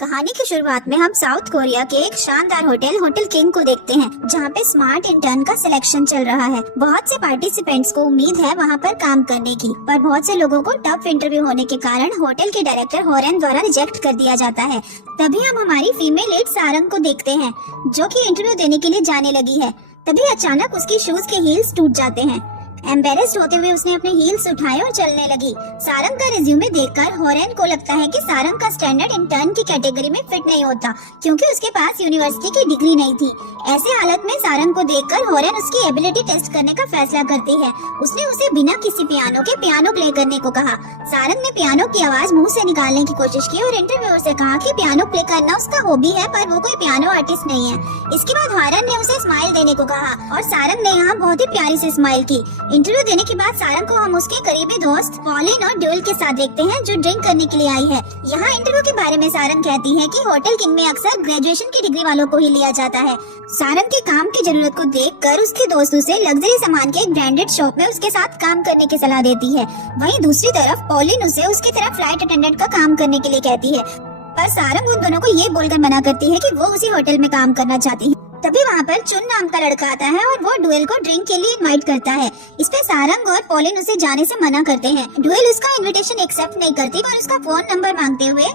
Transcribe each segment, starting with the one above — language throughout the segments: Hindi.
कहानी की शुरुआत में हम साउथ कोरिया के एक शानदार होटल किंग को देखते हैं, जहाँ पे स्मार्ट इंटर्न का सिलेक्शन चल रहा है। बहुत से पार्टिसिपेंट्स को उम्मीद है वहाँ पर काम करने की, पर बहुत से लोगों को टफ इंटरव्यू होने के कारण होटल के डायरेक्टर होरेन द्वारा रिजेक्ट कर दिया जाता है। तभी हम हमारी फीमेल लीड सारंग को देखते हैं, जो कि इंटरव्यू देने के लिए जाने लगी है। तभी अचानक उसकी शूज के हील्स टूट जाते हैं। एम्बेरेस्ड होते हुए उसने अपने हील्स उठाए और चलने लगी। सारंग का रिज्यूमे देखकर होरेन को लगता है कि सारंग का स्टैंडर्ड इंटर्न की कैटेगरी में फिट नहीं होता, क्योंकि उसके पास यूनिवर्सिटी की डिग्री नहीं थी। ऐसे हालत में सारंग को देखकर होरेन उसकी एबिलिटी टेस्ट करने का फैसला करती है। उसने उसे बिना किसी पियानो के पियानो प्ले करने को कहा। सारंग ने पियानो की आवाज मुंह से निकालने की कोशिश की और इंटरव्यूअर से कहा कि पियानो प्ले करना उसका हॉबी है, पर वो कोई पियानो आर्टिस्ट नहीं है। इसके बाद होरेन ने उसे स्माइल देने को कहा और सारंग ने यहाँ बहुत ही प्यारी से स्माइल की। इंटरव्यू देने के बाद सारंग को हम उसके करीबी दोस्त पॉलिन और ड्यूल के साथ देखते हैं, जो ड्रिंक करने के लिए आई है। यहाँ इंटरव्यू के बारे में सारंग कहती है कि होटल किंग में अक्सर ग्रेजुएशन की डिग्री वालों को ही लिया जाता है। सारंग के काम की जरूरत को देखकर उसके दोस्त उसे लग्जरी सामान के एक ब्रांडेड शॉप में उसके साथ काम करने की सलाह देती है। वहीं दूसरी तरफ पॉलिन उसे उसकी तरह फ्लाइट अटेंडेंट का काम करने के लिए कहती है, पर सारंग उन दोनों को ये बोलकर मना करती है कि वो उसी होटल में काम करना चाहती है। तभी वहाँ पर चुन नाम का लड़का आता है और वो ड्यूल को ड्रिंक के लिए इनवाइट करता है। इस पे सारंग और पॉलिन उसे जाने से मना करते हैं। ड्यूल उसका इनविटेशन एक्सेप्ट नहीं करती और उसका फोन नंबर मांगते हुए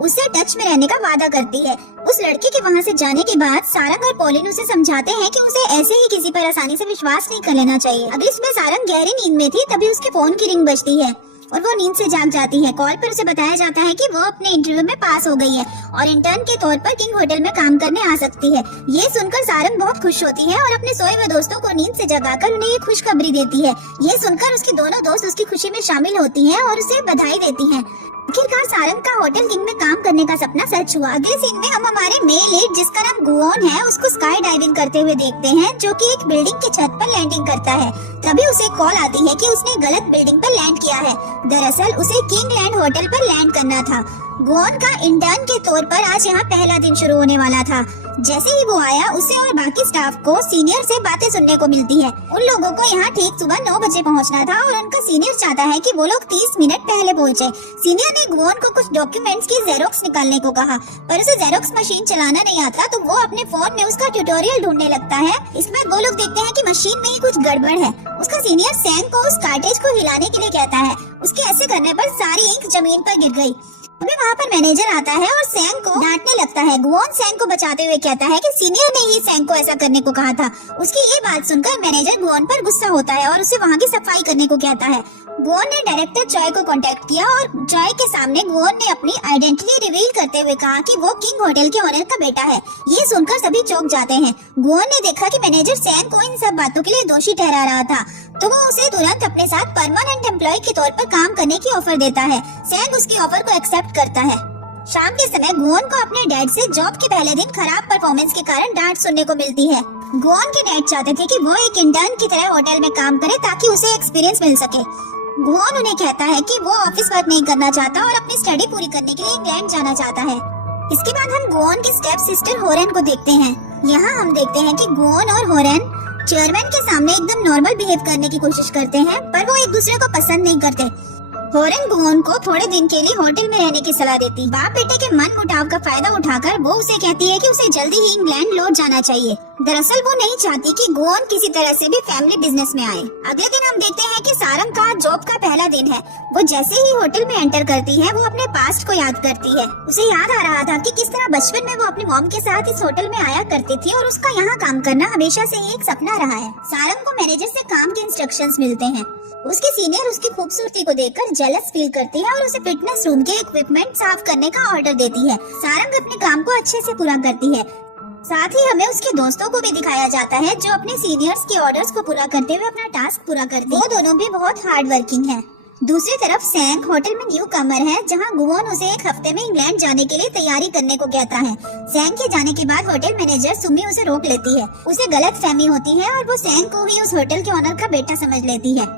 उससे टच में रहने का वादा करती है। उस लड़के के वहाँ से जाने के बाद सारंग और पॉलिन उसे समझाते हैं कि उसे ऐसे ही किसी पर आसानी से विश्वास नहीं कर लेना चाहिए। अभी इसमें सारंग गहरी नींद में थी, तभी उसके फोन की रिंग बजती है और वो नींद से जाग जाती है। कॉल पर उसे बताया जाता है कि वो अपने इंटरव्यू में पास हो गई है और इंटर्न के तौर पर किंग होटल में काम करने आ सकती है। ये सुनकर सारंग बहुत खुश होती है और अपने सोए हुए दोस्तों को नींद से जगाकर उन्हें ये खुशखबरी देती है। ये सुनकर उसके दोनों दोस्त उसकी खुशी में शामिल होती हैं और उसे बधाई देती हैं। आखिरकार सारंग का होटल किंग में काम करने का सपना सच हुआ। अगले सीन में हम हमारे मेल लीड, जिसका नाम गुओन है, उसको स्काई डाइविंग करते हुए देखते हैं, जो कि एक बिल्डिंग के छत पर लैंडिंग करता है। तभी उसे कॉल आती है कि उसने गलत बिल्डिंग पर लैंड किया है। दरअसल उसे किंगलैंड होटल पर लैंड करना था। गुओन का इंटर्न के तौर पर आज यहाँ पहला दिन शुरू होने वाला था। जैसे ही वो आया, उसे और बाकी स्टाफ को सीनियर से बातें सुनने को मिलती है। उन लोगों को यहाँ ठीक सुबह 9 बजे पहुँचना था और उनका सीनियर चाहता है कि वो लोग 30 मिनट पहले पहुँचे। सीनियर ने गुओन को कुछ डॉक्यूमेंट्स की जेरोक्स निकालने को कहा, पर उसे जेरोक्स मशीन चलाना नहीं आता, तो वो अपने फोन में उसका ट्यूटोरियल ढूंढने लगता है। इसमें वो लोग देखते हैं कि मशीन में ही कुछ गड़बड़ है। उसका सीनियर सैंग को उस कार्टेज को हिलाने के लिए कहता है। उसके ऐसे करने पर सारी इंक जमीन पर गिर गई। अभी वहाँ पर मैनेजर आता है और सैंग को डांटने लगता है। गुओन सैंग को बचाते हुए कहता है कि सीनियर ने ही सैंग को ऐसा करने को कहा था। उसकी ये बात सुनकर मैनेजर गुओन पर गुस्सा होता है और उसे वहाँ की सफाई करने को कहता है। गुओन ने डायरेक्टर जॉय को कांटेक्ट किया और जॉय के सामने गुओन ने अपनी आइडेंटिटी रिवील करते हुए कहा कि वो किंग होटल के ओनर का बेटा है। ये सुनकर सभी चौंक जाते हैं। गुओन ने देखा कि मैनेजर सैंग को इन सब बातों के लिए दोषी ठहरा रहा था, तो वो उसे तुरंत अपने साथ परमानेंट एम्प्लॉय के तौर पर काम करने की ऑफर देता है। सैंग उसकी ऑफर को एक्सेप्ट करता है। शाम के समय गुओन को अपने डैड से जॉब के पहले दिन खराब परफॉर्मेंस के कारण डांट सुनने को मिलती है। गुओन के डैड चाहते थे कि वो एक इंटर्न की तरह होटल में काम करे ताकि उसे एक्सपीरियंस मिल सके। गुओन उन्हें कहता है कि वो ऑफिस वर्क नहीं करना चाहता और अपनी स्टडी पूरी करने के लिए इंग्लैंड जाना चाहता है। इसके बाद हम गुओन की स्टेप सिस्टर होरेन को देखते हैं। यहाँ हम देखते हैं कि गुओन और होरेन चेयरमैन के सामने एकदम नॉर्मल बिहेव करने की कोशिश करते हैं, पर वो एक दूसरे को पसंद नहीं करते। होरेन गुओन को थोड़े दिन के लिए होटल में रहने की सलाह देती। बाप बेटे के मन मुटाव का फायदा उठाकर वो उसे कहती है कि उसे जल्दी ही इंग्लैंड लौट जाना चाहिए। दरअसल वो नहीं चाहती कि गुओन किसी तरह से भी फैमिली बिजनेस में आए। अगले दिन हम देखते हैं कि सारंग का जॉब का पहला दिन है। वो जैसे ही होटल में एंटर करती है, वो अपने पास्ट को याद करती है। उसे याद आ रहा था कि किस तरह बचपन में वो अपनी मॉम के साथ इस होटल में आया करती थी और उसका यहाँ काम करना हमेशा से एक सपना रहा है। सारंग को मैनेजर से काम के इंस्ट्रक्शंस मिलते हैं। उसकी सीनियर उसकी खूबसूरती को देखकर जेलस फील करती है और उसे फिटनेस रूम के इक्विपमेंट साफ करने का ऑर्डर देती है। सारंग अपने काम को अच्छे से पूरा करती है। साथ ही हमें उसके दोस्तों को भी दिखाया जाता है, जो अपने सीनियर्स के ऑर्डर्स को पूरा करते हुए अपना टास्क पूरा करते हैं। वो दोनों भी बहुत हार्ड वर्किंग है। दूसरी तरफ सैंग होटल में न्यू कमर है, जहां गुओन उसे एक हफ्ते में इंग्लैंड जाने के लिए तैयारी करने को कहता है। सैंग के जाने के बाद होटल मैनेजर सुमी उसे रोक लेती है। उसे गलत फहमी होती है और वो सैंग को ही उस होटल के ओनर का बेटा समझ लेती है।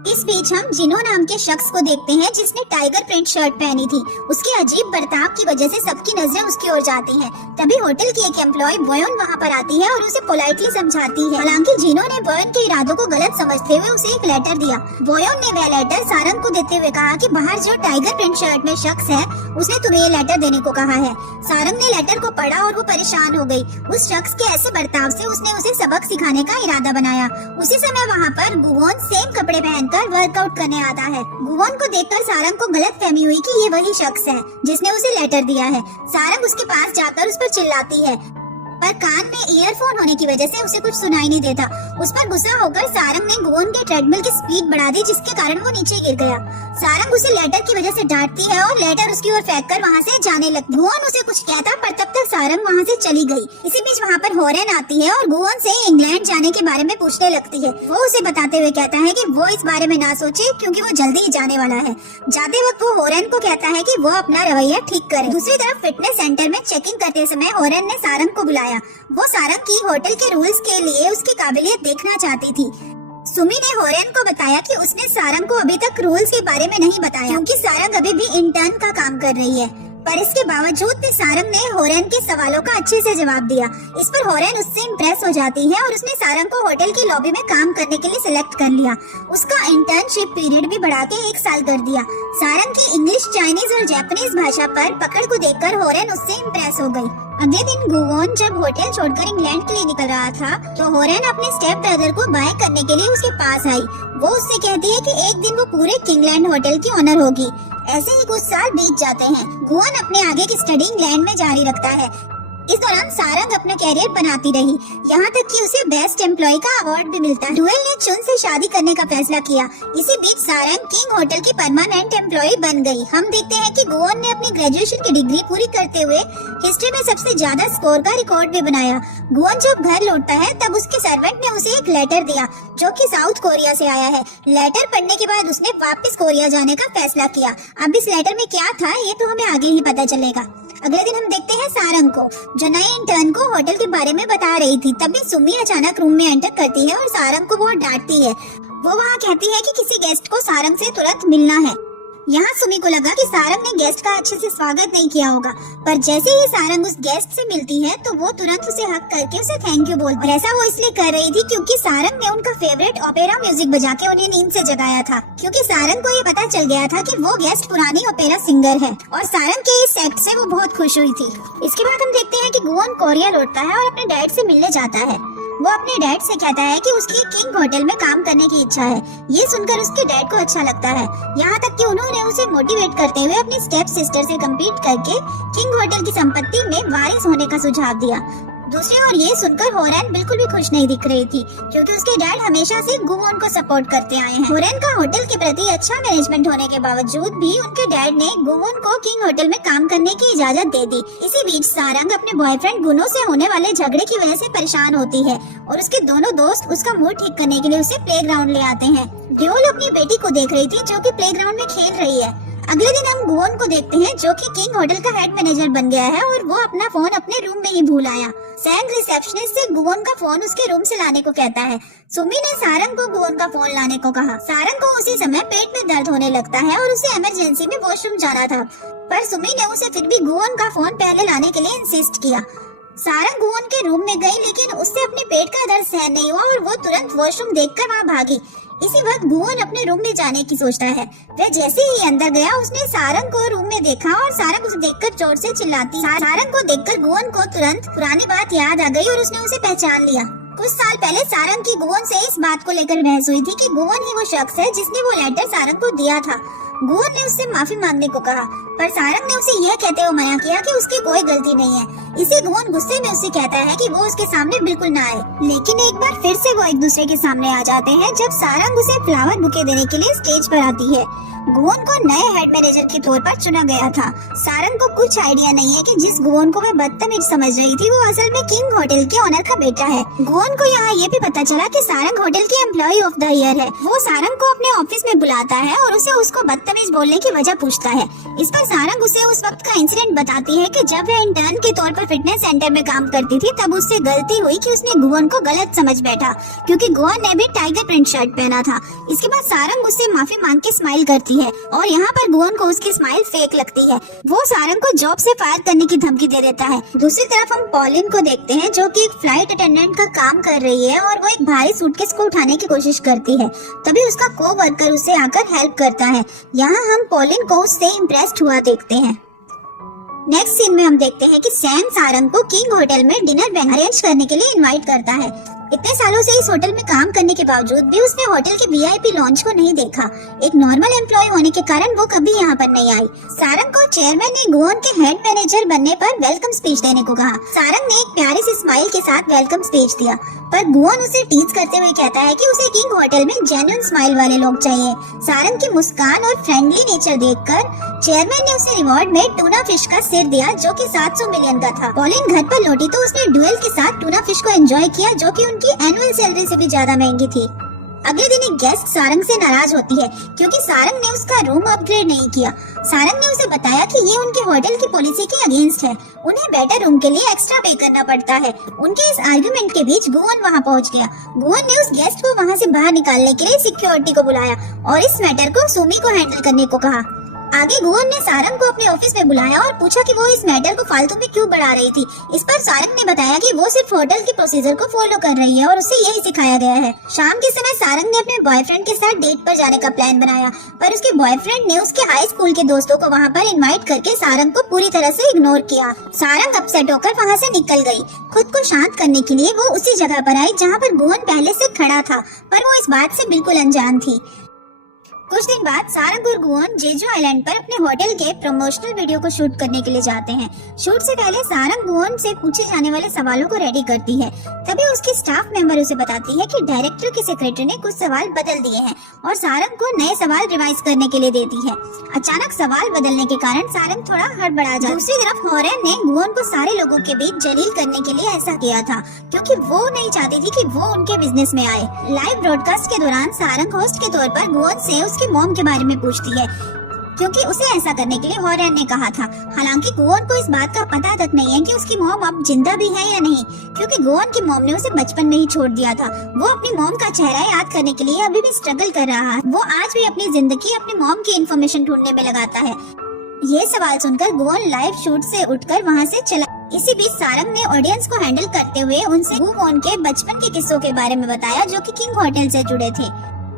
इस बीच हम जिनो नाम के शख्स को देखते हैं जिसने टाइगर प्रिंट शर्ट पहनी थी। उसके अजीब बर्ताव की वजह से सबकी नजरें उसकी ओर जाती हैं। तभी होटल की एक एम्प्लॉय बोयन वहां पर आती है और उसे पोलाइटली समझाती है। हालांकि जिनो ने बोयन के इरादों को गलत समझते हुए उसे एक लेटर दिया। बोयन ने वह लेटर सारंग को देते हुए कहा कि बाहर जो टाइगर प्रिंट शर्ट में शख्स है उसने तुम्हें ये लेटर देने को कहा है। सारंग ने लेटर को पढ़ा और वो परेशान हो गई। उस शख्स के ऐसे बर्ताव से उसने उसे सबक सिखाने का इरादा बनाया। उसी समय वहाँ पर गुवोन सेम कपड़े पहनकर वर्कआउट करने आता है। गुवोन को देखकर सारंग को गलतफहमी हुई कि ये वही शख्स है जिसने उसे लेटर दिया है। सारंग उसके पास जाकर उस पर चिल्लाती है, पर कान में ईयरफोन होने की वजह से उसे कुछ सुनाई नहीं देता। उस पर गुस्सा होकर सारंग ने गुवोन के ट्रेडमिल की स्पीड बढ़ा दी, जिसके कारण वो नीचे गिर गया। सारंग उसे लेटर की वजह से डांटती है और लेटर उसकी ओर फेंककर वहाँ से जाने लगती। गुवोन उसे कुछ कहता, पर तब तक सारंग वहाँ से चली गई। इसी बीच वहाँ पर होरेन आती है और गुवोन से इंग्लैंड जाने के बारे में पूछने लगती है। वो उसे बताते हुए कहता है कि वो इस बारे में ना सोचे क्योंकि वो जल्दी ही जाने वाला है। जाते वक्त वो होरेन को कहता है कि वो अपना रवैया ठीक करे। दूसरी तरफ फिटनेस सेंटर में चेकिंग करते समय होरेन ने सारंग को बुलाया। वो सारंग की होटल के रूल्स के लिए उसकी काबिलियत देखना चाहती थी। सुमी ने होरेन को बताया कि उसने सारंग को अभी तक रूल्स के बारे में नहीं बताया क्योंकि सारंग अभी भी इंटर्न का काम कर रही है। पर इसके बावजूद भी सारंग ने होरेन के सवालों का अच्छे से जवाब दिया। इस पर होरेन उससे इम्प्रेस हो जाती है और उसने सारंग को होटल की लॉबी में काम करने के लिए सिलेक्ट कर लिया। उसका इंटर्नशिप पीरियड भी बढ़ा के 1 साल कर दिया। सारंग की इंग्लिश, चाइनीज और जापानीज भाषा पर पकड़ को देखकर होरेन उससे इम्प्रेस हो गई। अगले दिन गुवोन जब होटल छोड़कर इंग्लैंड के लिए निकल रहा था तो होरेन अपने स्टेप ब्रदर को बाय करने के लिए उसके पास आई। वो उससे कहती है कि एक दिन वो पूरे किंगलैंड होटल की ओनर होगी। ऐसे ही कुछ साल बीत जाते हैं। गुवोन अपने आगे की स्टडी इंग्लैंड में जारी रखता है। इस दौरान सारंग अपना कैरियर बनाती रही, यहाँ तक कि उसे बेस्ट एम्प्लॉय का अवार्ड भी मिलता है। डुएल ने चुन से शादी करने का फैसला किया। इसी बीच सारंग किंग होटल की परमानेंट एम्प्लॉय बन गई। हम देखते हैं कि गुवोन ने अपनी ग्रेजुएशन की डिग्री पूरी करते हुए हिस्ट्री में सबसे ज्यादा स्कोर का रिकॉर्ड भी बनाया। गुवोन जब घर लौटता है तब उसके सर्वेंट ने उसे एक लेटर दिया जो कि साउथ कोरिया से आया है। लेटर पढ़ने के बाद उसने वापस कोरिया जाने का फैसला किया। अब इस लेटर में क्या था ये तो हमें आगे ही पता चलेगा। अगले दिन हम देखते हैं सारंग को जो नए इंटर्न को होटल के बारे में बता रही थी। तभी सुमी अचानक रूम में एंटर करती है और सारंग को बहुत डांटती है। वो वहाँ कहती है कि किसी गेस्ट को सारंग से तुरंत मिलना है। यहाँ सुमी को लगा कि सारंग ने गेस्ट का अच्छे से स्वागत नहीं किया होगा, पर जैसे ही सारंग उस गेस्ट से मिलती है तो वो तुरंत उसे हक करके उसे थैंक यू बोलती है। ऐसा वो इसलिए कर रही थी क्योंकि सारंग ने उनका फेवरेट ओपेरा म्यूजिक बजा के उन्हें नींद से जगाया था। क्योंकि सारंग को ये पता चल गया था कि वो गेस्ट पुरानी ओपेरा सिंगर है और सारंग के इस एक्ट से वो बहुत खुश हुई थी। इसके बाद हम देखते हैं कि गुवोन कोरिया लौटता है और अपने डैड से मिलने जाता है। वो अपने डैड से कहता है कि उसकी किंग होटल में काम करने की इच्छा है। ये सुनकर उसके डैड को अच्छा लगता है, यहाँ तक कि उन्होंने उसे मोटिवेट करते हुए अपनी स्टेप सिस्टर से कम्पीट करके किंग होटल की संपत्ति में वारिस होने का सुझाव दिया। दूसरी ओर ये सुनकर होरेन बिल्कुल भी खुश नहीं दिख रही थी क्योंकि उसके डैड हमेशा से गुवोन को सपोर्ट करते आए हैं। होरेन का होटल के प्रति अच्छा मैनेजमेंट होने के बावजूद भी उनके डैड ने गुवोन को किंग होटल में काम करने की इजाजत दे दी। इसी बीच सारंग अपने बॉयफ्रेंड गुनो से होने वाले झगड़े की वजह से परेशान होती है और उसके दोनों दोस्त उसका मूड ठीक करने के लिए उसे प्लेग्राउंड ले आते हैं। ड्यूल अपनी बेटी को देख रही थी जो कि प्लेग्राउंड में खेल रही है। अगले दिन हम गुवोन को देखते हैं जो कि किंग होटल का हेड मैनेजर बन गया है और वो अपना फोन अपने रूम में ही भूल आया। सैंग रिसेप्शनिस्ट से गुवोन का फोन उसके रूम से लाने को कहता है। सुमी ने सारंग को गुवोन का फोन लाने को कहा। सारंग को उसी समय पेट में दर्द होने लगता है और उसे इमरजेंसी में वॉशरूम जाना था, पर सुमी ने उसे फिर भी गुवोन का फोन पहले लाने के लिए इंसिस्ट किया। सारंग गुवोन के रूम में गई लेकिन उससे अपने पेट का दर्द सहन नहीं हुआ और वो तुरंत वॉशरूम देखकर वहाँ भागी। इसी वक्त गुवोन अपने रूम में जाने की सोचता है। वह जैसे ही अंदर गया उसने सारंग को रूम में देखा और सारंग उसे देखकर जोर से चिल्लाती। सारंग को देखकर गुवोन को तुरंत पुरानी बात याद आ गई और उसने उसे पहचान लिया। कुछ साल पहले सारंग की गुवोन से इस बात को लेकर बहस हुई थी कि गुवोन ही वो शख्स है जिसने वो लेटर सारंग को दिया था। गुवोन ने उससे माफी मांगने को कहा, पर सारंग ने उसे यह कहते हुए मना किया कि उसकी कोई गलती नहीं है। इसे गुवोन गुस्से में उससे कहता है कि वो उसके सामने बिल्कुल ना आए, लेकिन एक बार फिर से वो एक दूसरे के सामने आ जाते हैं जब सारंग उसे फ्लावर बुके देने के लिए स्टेज पर आती है। गुवोन को नए हेड मैनेजर के तौर पर चुना गया था। सारंग को कुछ आइडिया नहीं है कि जिस गुवोन को वह बदतमीज समझ रही थी वो असल में किंग होटल के ओनर का बेटा है। गुवोन को यहाँ ये भी पता चला कि सारंग होटल की एम्प्लॉय ऑफ द ईयर है। वो सारंग को अपने ऑफिस में बुलाता है और उसे उसको बदतमीज बोलने की वजह पूछता है। इस पर सारंग उसे उस वक्त का इंसिडेंट बताती है कि जब वह इंटर्न के तौर पर फिटनेस सेंटर में काम करती थी तब उससे गलती हुई कि उसने गुवन को गलत समझ बैठा, क्योंकि गुवन ने भी टाइगर प्रिंट शर्ट पहना था। इसके बाद सारंग उससे माफी मांग के स्माइल करती है और यहाँ पर गुवन को उसकी स्माइल फेक लगती है। वो सारंग को जॉब से फायर करने की धमकी दे देता है। दूसरी तरफ हम पॉलिन को देखते हैं जो कि एक फ्लाइट अटेंडेंट का काम कर रही है और वो एक भारी सूटकेस को उठाने की कोशिश करती है। तभी उसका को वर्कर उसे आकर हेल्प करता है। यहाँ हम पॉलिन को उससे इम्प्रेस्ड हुआ देखते हैं। नेक्स्ट सीन में हम देखते हैं कि सैम सारंग को किंग होटल में डिनर अरेंज करने के लिए इनवाइट करता है। इतने सालों से इस होटल में काम करने के बावजूद भी उसने होटल के वीआईपी लॉन्च को नहीं देखा। एक नॉर्मल एम्प्लॉय होने के कारण वो कभी यहाँ पर नहीं आई। सारंग को चेयरमैन ने गुवन के हेड मैनेजर बनने पर वेलकम स्पीच देने को कहा। सारंग ने एक प्यारे से स्माइल के साथ वेलकम स्पीच दिया, पर गुवन उसे टीज करते हुए कहता है कि उसे किंग होटल में जेन्युइन स्माइल वाले लोग चाहिए। सारंग की मुस्कान और फ्रेंडली नेचर देखकर चेयरमैन ने उसे रिवॉर्ड में टूना फिश का सिर दिया जो कि 700 मिलियन का था। पॉलिन घर पर लौटी तो उसने ड्यूल के साथ टूना फिश को एंजॉय किया जो कि उनकी एनुअल सैलरी से भी ज्यादा महंगी थी। अगले दिन एक गेस्ट सारंग से नाराज होती है क्योंकि सारंग ने उसका रूम अपग्रेड नहीं किया। सारंग ने उसे बताया कि ये उनके होटल की पॉलिसी के अगेंस्ट है, उन्हें बेटर रूम के लिए एक्स्ट्रा पे करना पड़ता है। उनके इस आर्गुमेंट के बीच गुवन वहां पहुंच गया। गुवन ने उस गेस्ट को वहां से बाहर निकालने के लिए सिक्योरिटी को बुलाया और इस मैटर को सुमी को हैंडल करने को कहा। आगे गुवन ने सारंग को अपने ऑफिस में बुलाया और पूछा कि वो इस मैटर को फालतू में क्यों बढ़ा रही थी। इस पर सारंग ने बताया कि वो सिर्फ होटल के प्रोसीजर को फॉलो कर रही है और उसे यही सिखाया गया है। शाम के समय सारंग ने अपने बॉयफ्रेंड के साथ डेट पर जाने का प्लान बनाया, पर उसके बॉयफ्रेंड ने उसके हाई स्कूल के दोस्तों को वहाँ पर इन्वाइट करके सारंग को पूरी तरह से इग्नोर किया। सारंग अपसेट होकर वहाँ से निकल गई। खुद को शांत करने के लिए वो उसी जगह पर आई जहाँ पर गुवन पहले से खड़ा था, पर वो इस बात से बिल्कुल अनजान थी। कुछ दिन बाद सारंग और गुवन जेजू आइलैंड पर अपने होटल के प्रमोशनल वीडियो को शूट करने के लिए जाते हैं। शूट से पहले सारंग गुवन से पूछे जाने वाले सवालों को रेडी करती है। तभी उसकी स्टाफ मेंबर उसे बताती है कि डायरेक्टर की सेक्रेटरी ने कुछ सवाल बदल दिए हैं और सारंग को नए सवाल रिवाइज करने के लिए देती है। अचानक सवाल बदलने के कारण सारंग थोड़ा हड़बड़ा जाता है। दूसरी तरफ हॉरेन ने गुवन को सारे लोगों के बीच जलील करने के लिए ऐसा किया था क्योंकि वो नहीं चाहती थी कि वो उनके बिजनेस में आए। लाइव ब्रॉडकास्ट के दौरान सारंग होस्ट के तौर पर गुवन से उसकी मॉम के बारे में पूछती है क्योंकि उसे ऐसा करने के लिए हॉरेन ने कहा था। हालांकि गुवन को इस बात का पता तक नहीं है कि उसकी मॉम अब जिंदा भी है या नहीं, क्योंकि गुवन की मॉम ने उसे बचपन में ही छोड़ दिया था। वो अपनी मॉम का चेहरा याद करने के लिए अभी भी स्ट्रगल कर रहा है। वो आज भी अपनी जिंदगी अपनी मॉम की इन्फॉर्मेशन ढूंढने में लगाता है। ये सवाल सुनकर गुवन लाइव शूट से उठकर वहाँ से चला। इसी बीच सारंग ने ऑडियंस को हैंडल करते हुए उनसे गुवन के बचपन के किस्सों के बारे में बताया जो कि किंग होटल से जुड़े थे।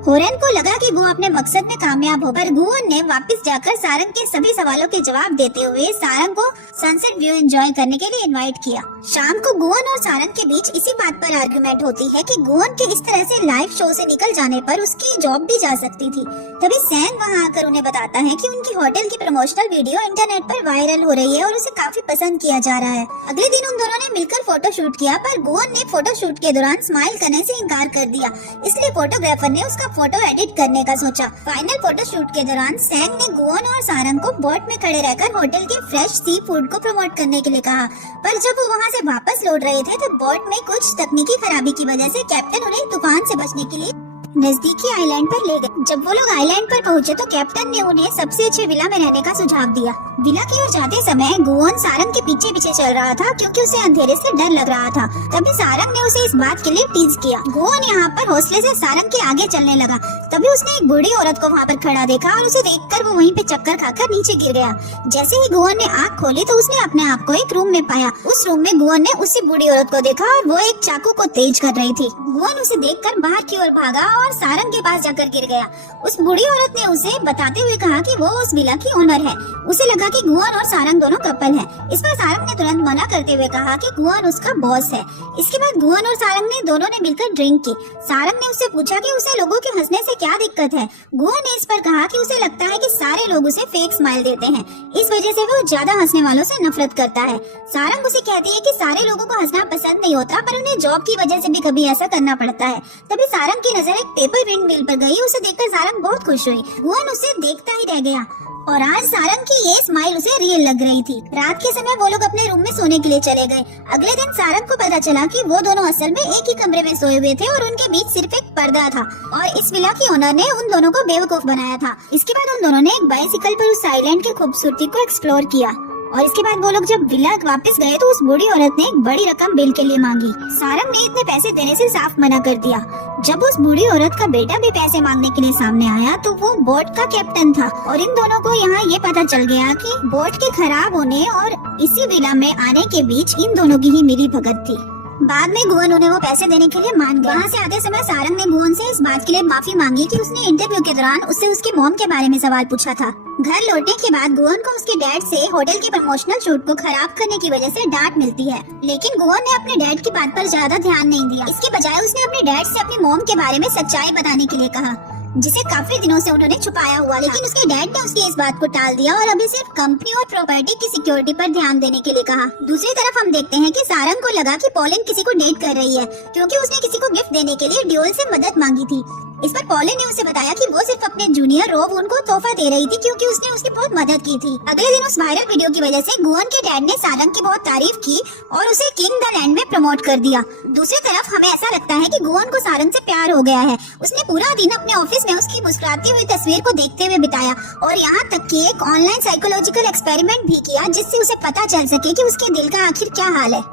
हॉरेन को लगा कि वो अपने मकसद में कामयाब हो, पर गुवन ने वापस जाकर सारंग के सभी सवालों के जवाब देते हुए सारंग को सनसेट व्यू एंजॉय करने के लिए इनवाइट किया। शाम को गुवन और सारंग के बीच इसी बात पर आर्गुमेंट होती है कि गुवन के इस तरह से लाइव शो से निकल जाने पर उसकी जॉब भी जा सकती थी। तभी सैम वहाँ आकर उन्हें बताता है कि उनकी होटल की प्रमोशनल वीडियो इंटरनेट पर वायरल हो रही है और उसे काफी पसंद किया जा रहा है। अगले दिन उन दोनों ने मिलकर फोटो शूट किया, पर गुवन ने फोटो शूट के दौरान स्माइल करने से इनकार कर दिया, इसलिए फोटोग्राफर ने उसका फोटो एडिट करने का सोचा। फाइनल फोटो शूट के दौरान सैम ने गुवन और सारंग को बोट में खड़े रहकर होटल के फ्रेश सी फूड को प्रमोट करने के लिए कहा, पर जब वो वहाँ से वापस लौट रहे थे तो बोट में कुछ तकनीकी खराबी की वजह से कैप्टन उन्हें तूफान से बचने के लिए नजदीकी आइलैंड पर ले गए। जब वो लोग आइलैंड पर पहुंचे तो कैप्टन ने उन्हें सबसे अच्छे विला में रहने का सुझाव दिया। विला की ओर जाते समय गुवन सारंग के पीछे पीछे चल रहा था क्योंकि उसे अंधेरे से डर लग रहा था। तभी सारंग ने उसे इस बात के लिए टीज किया। गुवन यहाँ पर हौसले से सारंग के आगे चलने लगा। तभी उसने एक बूढ़ी औरत को वहाँ पर खड़ा देखा और उसे देखकर वो वहीं पे चक्कर खाकर नीचे गिर गया। जैसे ही गुवन ने आँख खोली तो उसने अपने आप को एक रूम में पाया। उस रूम में गुवन ने उसी बूढ़ी औरत को देखा और वो एक चाकू को तेज कर रही थी। गुवन उसे देखकर बाहर की ओर भागा और सारंग के पास जाकर गिर गया। उस बूढ़ी औरत ने उसे बताते हुए कहा कि वो उस विला की ओनर है। उसे लगा कि गुवन और सारंग दोनों कपल हैं। इस पर सारंग ने तुरंत मना करते हुए कहा कि गुवन उसका बॉस है। इसके बाद गुवन और सारंग ने दोनों ने मिलकर ड्रिंक की। सारंग ने उससे पूछा कि उसे लोगों के हंसने से क्या दिक्कत है। गुवन ने इस पर कहा कि उसे लगता है कि सारे लोग उसे फेक स्माइल देते हैं, इस वजह से वो ज्यादा हंसने वालों से नफरत करता है। सारंग उसे कहती है कि सारे लोगों को हंसना पसंद नहीं होता, पर उन्हें जॉब की वजह से भी कभी ऐसा करना पड़ता है। तभी सारंग की नजर एक पेपर विंड मिल पर गई। उसे देखकर सारंग बहुत खुश हुई। गुवन उसे देखता ही रह गया और आज सारंग की ये स्माइल उसे रियल लग रही थी। रात के समय वो लोग अपने रूम में सोने के लिए चले गए। अगले दिन सारंग को पता चला कि वो दोनों असल में एक ही कमरे में सोए हुए थे और उनके बीच सिर्फ एक पर्दा था और इस विला की ओनर ने उन दोनों को बेवकूफ बनाया था। इसके बाद उन दोनों ने एक बाइसिकल पर उस आइलैंड की खूबसूरती को एक्सप्लोर किया और इसके बाद वो लोग जब विला वापस गए तो उस बूढ़ी औरत ने एक बड़ी रकम बिल के लिए मांगी। सारंग ने इतने पैसे देने से साफ मना कर दिया। जब उस बूढ़ी औरत का बेटा भी पैसे मांगने के लिए सामने आया तो वो बोट का कैप्टन था और इन दोनों को यहाँ ये पता चल गया कि बोट के खराब होने और इसी विला में आने के बीच इन दोनों की ही मिली भगत थी। बाद में गुवन उन्हें वो पैसे देने के लिए मान गया। वहाँ से आते समय सारंग ने गुवन से इस बात के लिए माफी मांगी कि उसने इंटरव्यू के दौरान उससे उसके मॉम के बारे में सवाल पूछा था। घर लौटने के बाद गुवन को उसके डैड से होटल के प्रमोशनल शूट को खराब करने की वजह से डांट मिलती है, लेकिन गुवन ने अपने डैड की बात पर ज्यादा ध्यान नहीं दिया। इसके बजाय उसने अपने डैड से अपनी मॉम के बारे में सच्चाई बताने के लिए कहा, जिसे काफी दिनों से उन्होंने छुपाया हुआ। लेकिन उसके डैड ने उसकी इस बात को टाल दिया और अभी सिर्फ कंपनी और प्रॉपर्टी की सिक्योरिटी पर ध्यान देने के लिए कहा। दूसरी तरफ हम देखते हैं कि सारंग को लगा कि पॉलिन किसी को डेट कर रही है, क्योंकि उसने किसी को गिफ्ट देने के लिए ड्यूल से मदद मांगी थी। इस पर पॉलिन ने उसे बताया कि वो सिर्फ अपने जूनियर रोब उनको तोहफा दे रही थी, क्योंकि उसने उसकी बहुत मदद की थी। अगले दिन उस वायरल वीडियो की वजह से गुवन के डैड ने सारंग की बहुत तारीफ की और उसे किंग द लैंड में प्रमोट कर दिया। दूसरी तरफ हमें ऐसा लगता है कि गुवन को सारंग से प्यार हो गया है। उसने पूरा दिन अपने ऑफिस में उसकी मुस्कुराती हुई तस्वीर को देखते हुए बिताया और यहाँ तक कि एक ऑनलाइन साइकोलॉजिकल एक्सपेरिमेंट भी किया, जिससे उसे पता चल सके कि उसके दिल का आखिर क्या हाल है।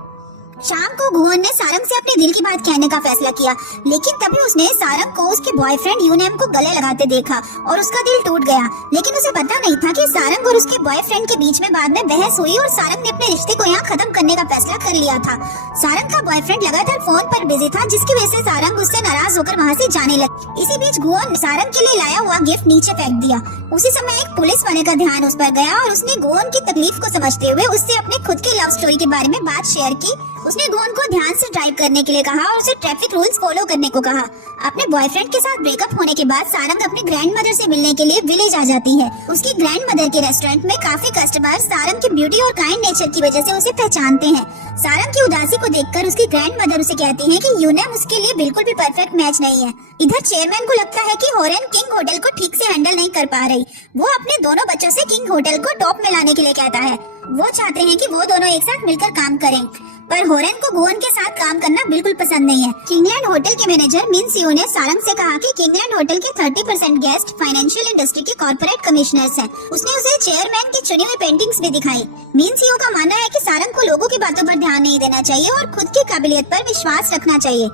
शाम को गुवन ने सारंग से अपने दिल की बात कहने का फैसला किया, लेकिन तभी उसने सारंग को उसके बॉयफ्रेंड यूनेम को गले लगाते देखा और उसका दिल टूट गया। लेकिन उसे पता नहीं था कि सारंग और उसके बॉयफ्रेंड के बीच में बाद में बहस हुई और सारंग ने अपने रिश्ते को यहाँ खत्म करने का फैसला कर लिया था। सारंग का बॉयफ्रेंड लगातार फोन पर बिजी था, जिसकी वजह से सारंग उससे नाराज होकर वहाँ से जाने लगी। इसी बीच गुवन सारंग के लिए लाया हुआ गिफ्ट नीचे फेंक दिया। उसी समय एक पुलिस वाले का ध्यान उस पर गया और उसने गुवन की तकलीफ को समझते हुए उससे अपने खुद के लव स्टोरी के बारे में बात शेयर की। उसने गुवन को ध्यान से ड्राइव करने के लिए कहा और उसे ट्रैफिक रूल्स फॉलो करने को कहा। अपने बॉयफ्रेंड के साथ ब्रेकअप होने के बाद सारंग अपनी ग्रैंड मदर से मिलने के लिए विलेज आ जाती है। उसकी ग्रैंड मदर के रेस्टोरेंट में काफी कस्टमर सारंग की ब्यूटी और काइंड नेचर की वजह से उसे पहचानते हैं। सारंग की उदासी को देखकर उसकी ग्रैंड मदर उसे कहती है कि यूनेम उसके लिए बिल्कुल भी परफेक्ट मैच नहीं है। इधर चेयरमैन को लगता है कि होरेन किंग होटल को ठीक से हैंडल नहीं कर पा रही। वो अपने दोनों बच्चों से किंग होटल को टॉप में लाने के लिए कहता है। वो चाहते हैं कि वो दोनों एक साथ मिलकर काम करें, पर होरेन को गुवन के साथ काम करना बिल्कुल पसंद नहीं है। किंगलैंड होटल के मैनेजर मिन सियो ने सारंग से कहा कि किंगलैंड होटल के 30% गेस्ट फाइनेंशियल इंडस्ट्री के कॉर्पोरेट कमिश्नर्स हैं। उसने उसे चेयरमैन की चुनी हुई पेंटिंग्स भी दिखाई। मिन सियो का मानना है कि सारंग को लोगों की बातों पर ध्यान नहीं देना चाहिए और खुद की काबिलियत पर विश्वास रखना चाहिए।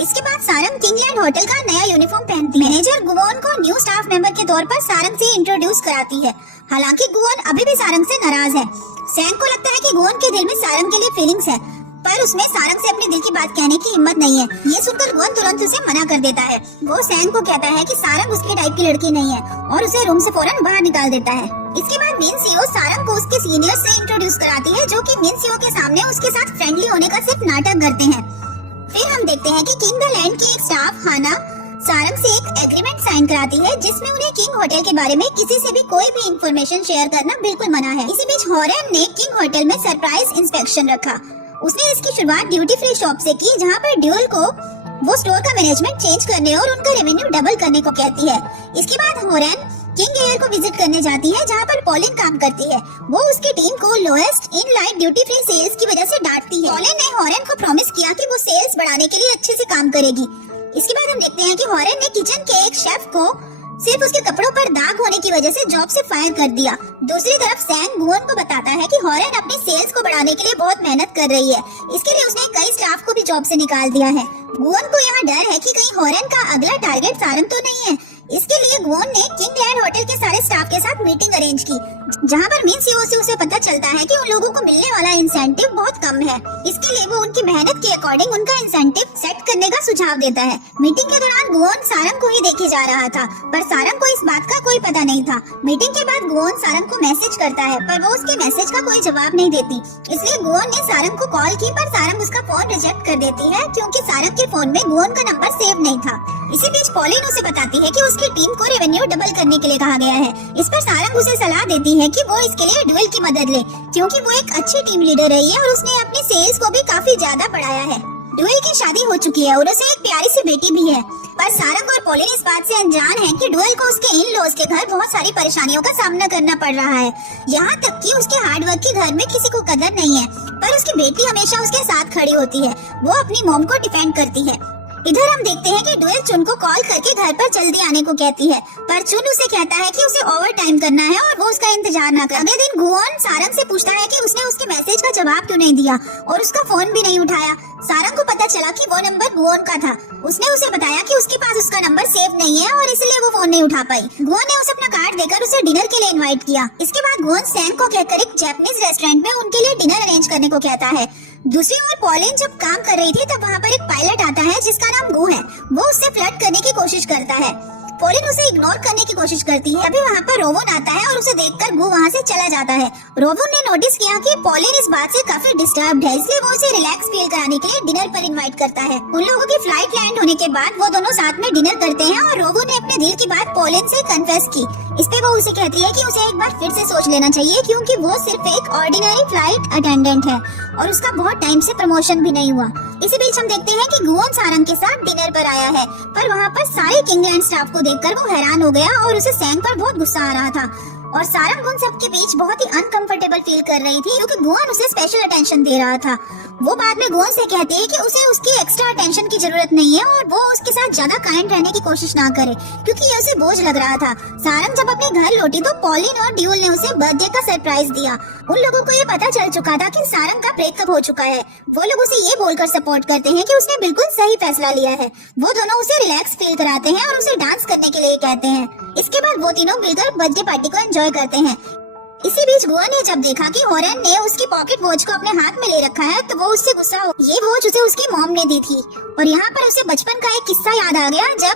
इसके बाद सारंग किंगलैंड होटल का नया यूनिफॉर्म पहनती है। मैनेजर गुवन को न्यू स्टाफ मेंबर के तौर पर सारंग से इंट्रोड्यूस कराती है। हालांकि गुवन अभी भी सारंग से नाराज है। सैंग को लगता है कि गुवन के दिल में सारंग के लिए फीलिंग्स है, पर उसमें सारंग से अपने दिल की बात कहने की हिम्मत नहीं है। ये सुनकर गुवन तुरंत उसे मना कर देता है। वो सैंग को कहता है कि सारंग उसके टाइप की लड़की नहीं है और उसे रूम से फौरन बाहर निकाल देता है। इसके बाद मिन सियो सारंग को उसके सीनियर से इंट्रोड्यूस कराती है, जो कि मिन सियो के सामने उसके साथ फ्रेंडली होने का सिर्फ नाटक करते हैं। फिर हम देखते हैं कि किंग द लैंड की एक स्टाफ हाना सारंग से एक एग्रीमेंट साइन कराती है, जिसमें उन्हें किंग होटल के बारे में किसी से भी कोई भी इंफॉर्मेशन शेयर करना बिल्कुल मना है। इसी बीच होरेन ने किंग होटल में सरप्राइज इंस्पेक्शन रखा। उसने इसकी शुरुआत ड्यूटी फ्री शॉप से की, जहाँ पर ड्यूल को वो स्टोर का मैनेजमेंट चेंज करने और उनका रेवेन्यू डबल करने को कहती है। इसके बाद होरेन किंग एयर को विजिट करने जाती है, जहाँ पर पॉलिन काम करती है। वो उसकी टीम को lowest in light duty free sales की वजह से डांटती है। पॉलिन ने होरेन को प्रॉमिस किया कि वो सेल्स बढ़ाने के लिए अच्छे से काम करेगी। इसके बाद हम देखते हैं कि होरेन ने किचन के एक शेफ को सिर्फ उसके कपड़ों पर दाग होने की वजह से जॉब से फायर कर दिया। दूसरी तरफ सैंग गुवन को बताता है कि होरेन अपनी सेल्स को बढ़ाने के लिए बहुत मेहनत कर रही है। इसके लिए उसने कई स्टाफ को भी जॉब से निकाल दिया है। गुवन को यहाँ डर है कि कहीं होरेन का अगला टारगेट सारंग तो नहीं है। इसके लिए गुवन ने किंगलैंड होटल के सारे स्टाफ के साथ मीटिंग अरेंज की, जहाँ पर मिन सियो से उसे पता चलता है कि उन लोगों को मिलने वाला इंसेंटिव बहुत कम है। इसके लिए वो उनकी मेहनत के अकॉर्डिंग उनका इंसेंटिव सेट करने का सुझाव देता है। मीटिंग के दौरान गुवन सारंग को ही देखे जा रहा था, पर सारंग को इस बात का कोई पता नहीं था। मीटिंग के बाद गुवन सारंग को मैसेज करता है, पर वो उसके मैसेज का कोई जवाब नहीं देती। इसलिए गुवन ने सारंग को कॉल की, पर सारंग उसका फोन रिजेक्ट कर देती है, क्योंकि सारंग के फोन में गुवन का नंबर सेव नहीं था। इसी बीच पॉलिन उसे बताती है कि उसकी टीम को रेवेन्यू डबल करने के लिए कहा गया है। इस पर सारंग उसे सलाह देती है कि वो इसके लिए ड्यूल की मदद ले, क्योंकि वो एक अच्छी टीम लीडर रही है और उसने अपनी सेल्स को भी काफी ज्यादा बढ़ाया है। ड्यूल की शादी हो चुकी है और उसे एक प्यारी सी बेटी भी है, पर सारंग और पॉलिन इस बात से अनजान है कि ड्यूल को उसके इन लॉज के घर बहुत सारी परेशानियों का सामना करना पड़ रहा है। यहाँ तक कि उसके हार्डवर्क के घर में किसी को कदर नहीं है, पर उसकी बेटी हमेशा उसके साथ खड़ी होती है। वो अपनी मॉम को डिफेंड करती है। इधर हम देखते हैं कि डुएल चुन को कॉल करके घर पर जल्दी आने को कहती है, पर चुन उसे कहता है कि उसे ओवर टाइम करना है और वो उसका इंतजार ना करे। अगले दिन गुओन सारंग से पूछता है कि उसने उसके मैसेज का जवाब क्यों नहीं दिया और उसका फोन भी नहीं उठाया। सारंग को पता चला कि वो नंबर गुओन का था। उसने उसे बताया कि उसके पास उसका नंबर सेव नहीं है और इसलिए वो फोन नहीं उठा पाई। गुओन ने उसे अपना कार्ड देकर उसे डिनर के लिए इनवाइट किया। इसके बाद गुओन सैंग को कहकर एक जापानीज रेस्टोरेंट में उनके लिए डिनर अरेंज करने को कहता है। दूसरी ओर पॉलिन जब काम कर रही थी तब वहाँ पर एक पायलट आता है जिसका नाम गु है। वो उससे फ्लर्ट करने की कोशिश करता है। पॉलिन उसे इग्नोर करने की कोशिश करती है। अभी वहाँ पर रोवन आता है और उसे देखकर गु वहाँ से चला जाता है। रोवन ने नोटिस किया कि पॉलिन इस बात से काफी डिस्टर्ब्ड है, इसलिए वो उसे रिलैक्स फील कराने के लिए डिनर पर इनवाइट करता है। उन लोगों की फ्लाइट लैंड होने के बाद वो दोनों साथ में डिनर करते हैं और रोवन ने अपने दिल की बात पॉलिन से कन्फेस की। इस पे वो उसे कहती है कि उसे एक बार फिर से सोच लेना चाहिए क्योंकि वो सिर्फ एक ऑर्डिनरी फ्लाइट अटेंडेंट है और उसका बहुत टाइम से प्रमोशन भी नहीं हुआ। इसी बीच हम देखते हैं कि गुओन सारंग के साथ डिनर पर आया है, पर वहाँ पर सारे किंगलैंड स्टाफ को देखकर वो हैरान हो गया और उसे सैंग पर बहुत गुस्सा आ रहा था और सारंग उन सब के बीच बहुत ही अनकंफर्टेबल फील कर रही थी क्योंकि गुओन उसे स्पेशल अटेंशन दे रहा था। वो बाद में गुओन से कहती है कि उसे उसकी एक्स्ट्रा अटेंशन की जरूरत नहीं है और वो उसके साथ ज्यादा काइंड रहने की कोशिश ना करे क्योंकि ये उसे बोझ लग रहा था। सारंग जब अपने घर लौटी तो पॉलिन और ड्यूल ने उसे बर्थडे का सरप्राइज दिया। उन लोगों को ये पता चल चुका था कि सारंग का ब्रेकअप हो चुका है। वो लोग उसे ये बोलकर सपोर्ट करते हैं कि उसने बिल्कुल सही फैसला लिया है। वो दोनों उसे रिलैक्स फील कराते हैं और उसे डांस करने के लिए कहते हैं। इसके बाद वो तीनों मिलकर बर्थडे पार्टी को एंजॉय करते हैं। इसी बीच गुआ ने जब देखा कि हॉरेन ने उसकी पॉकेट वॉच को अपने हाथ में ले रखा है तो वो उससे गुस्सा हो। ये वॉच उसे उसकी मॉम ने दी थी और यहाँ पर उसे बचपन का एक किस्सा याद आ गया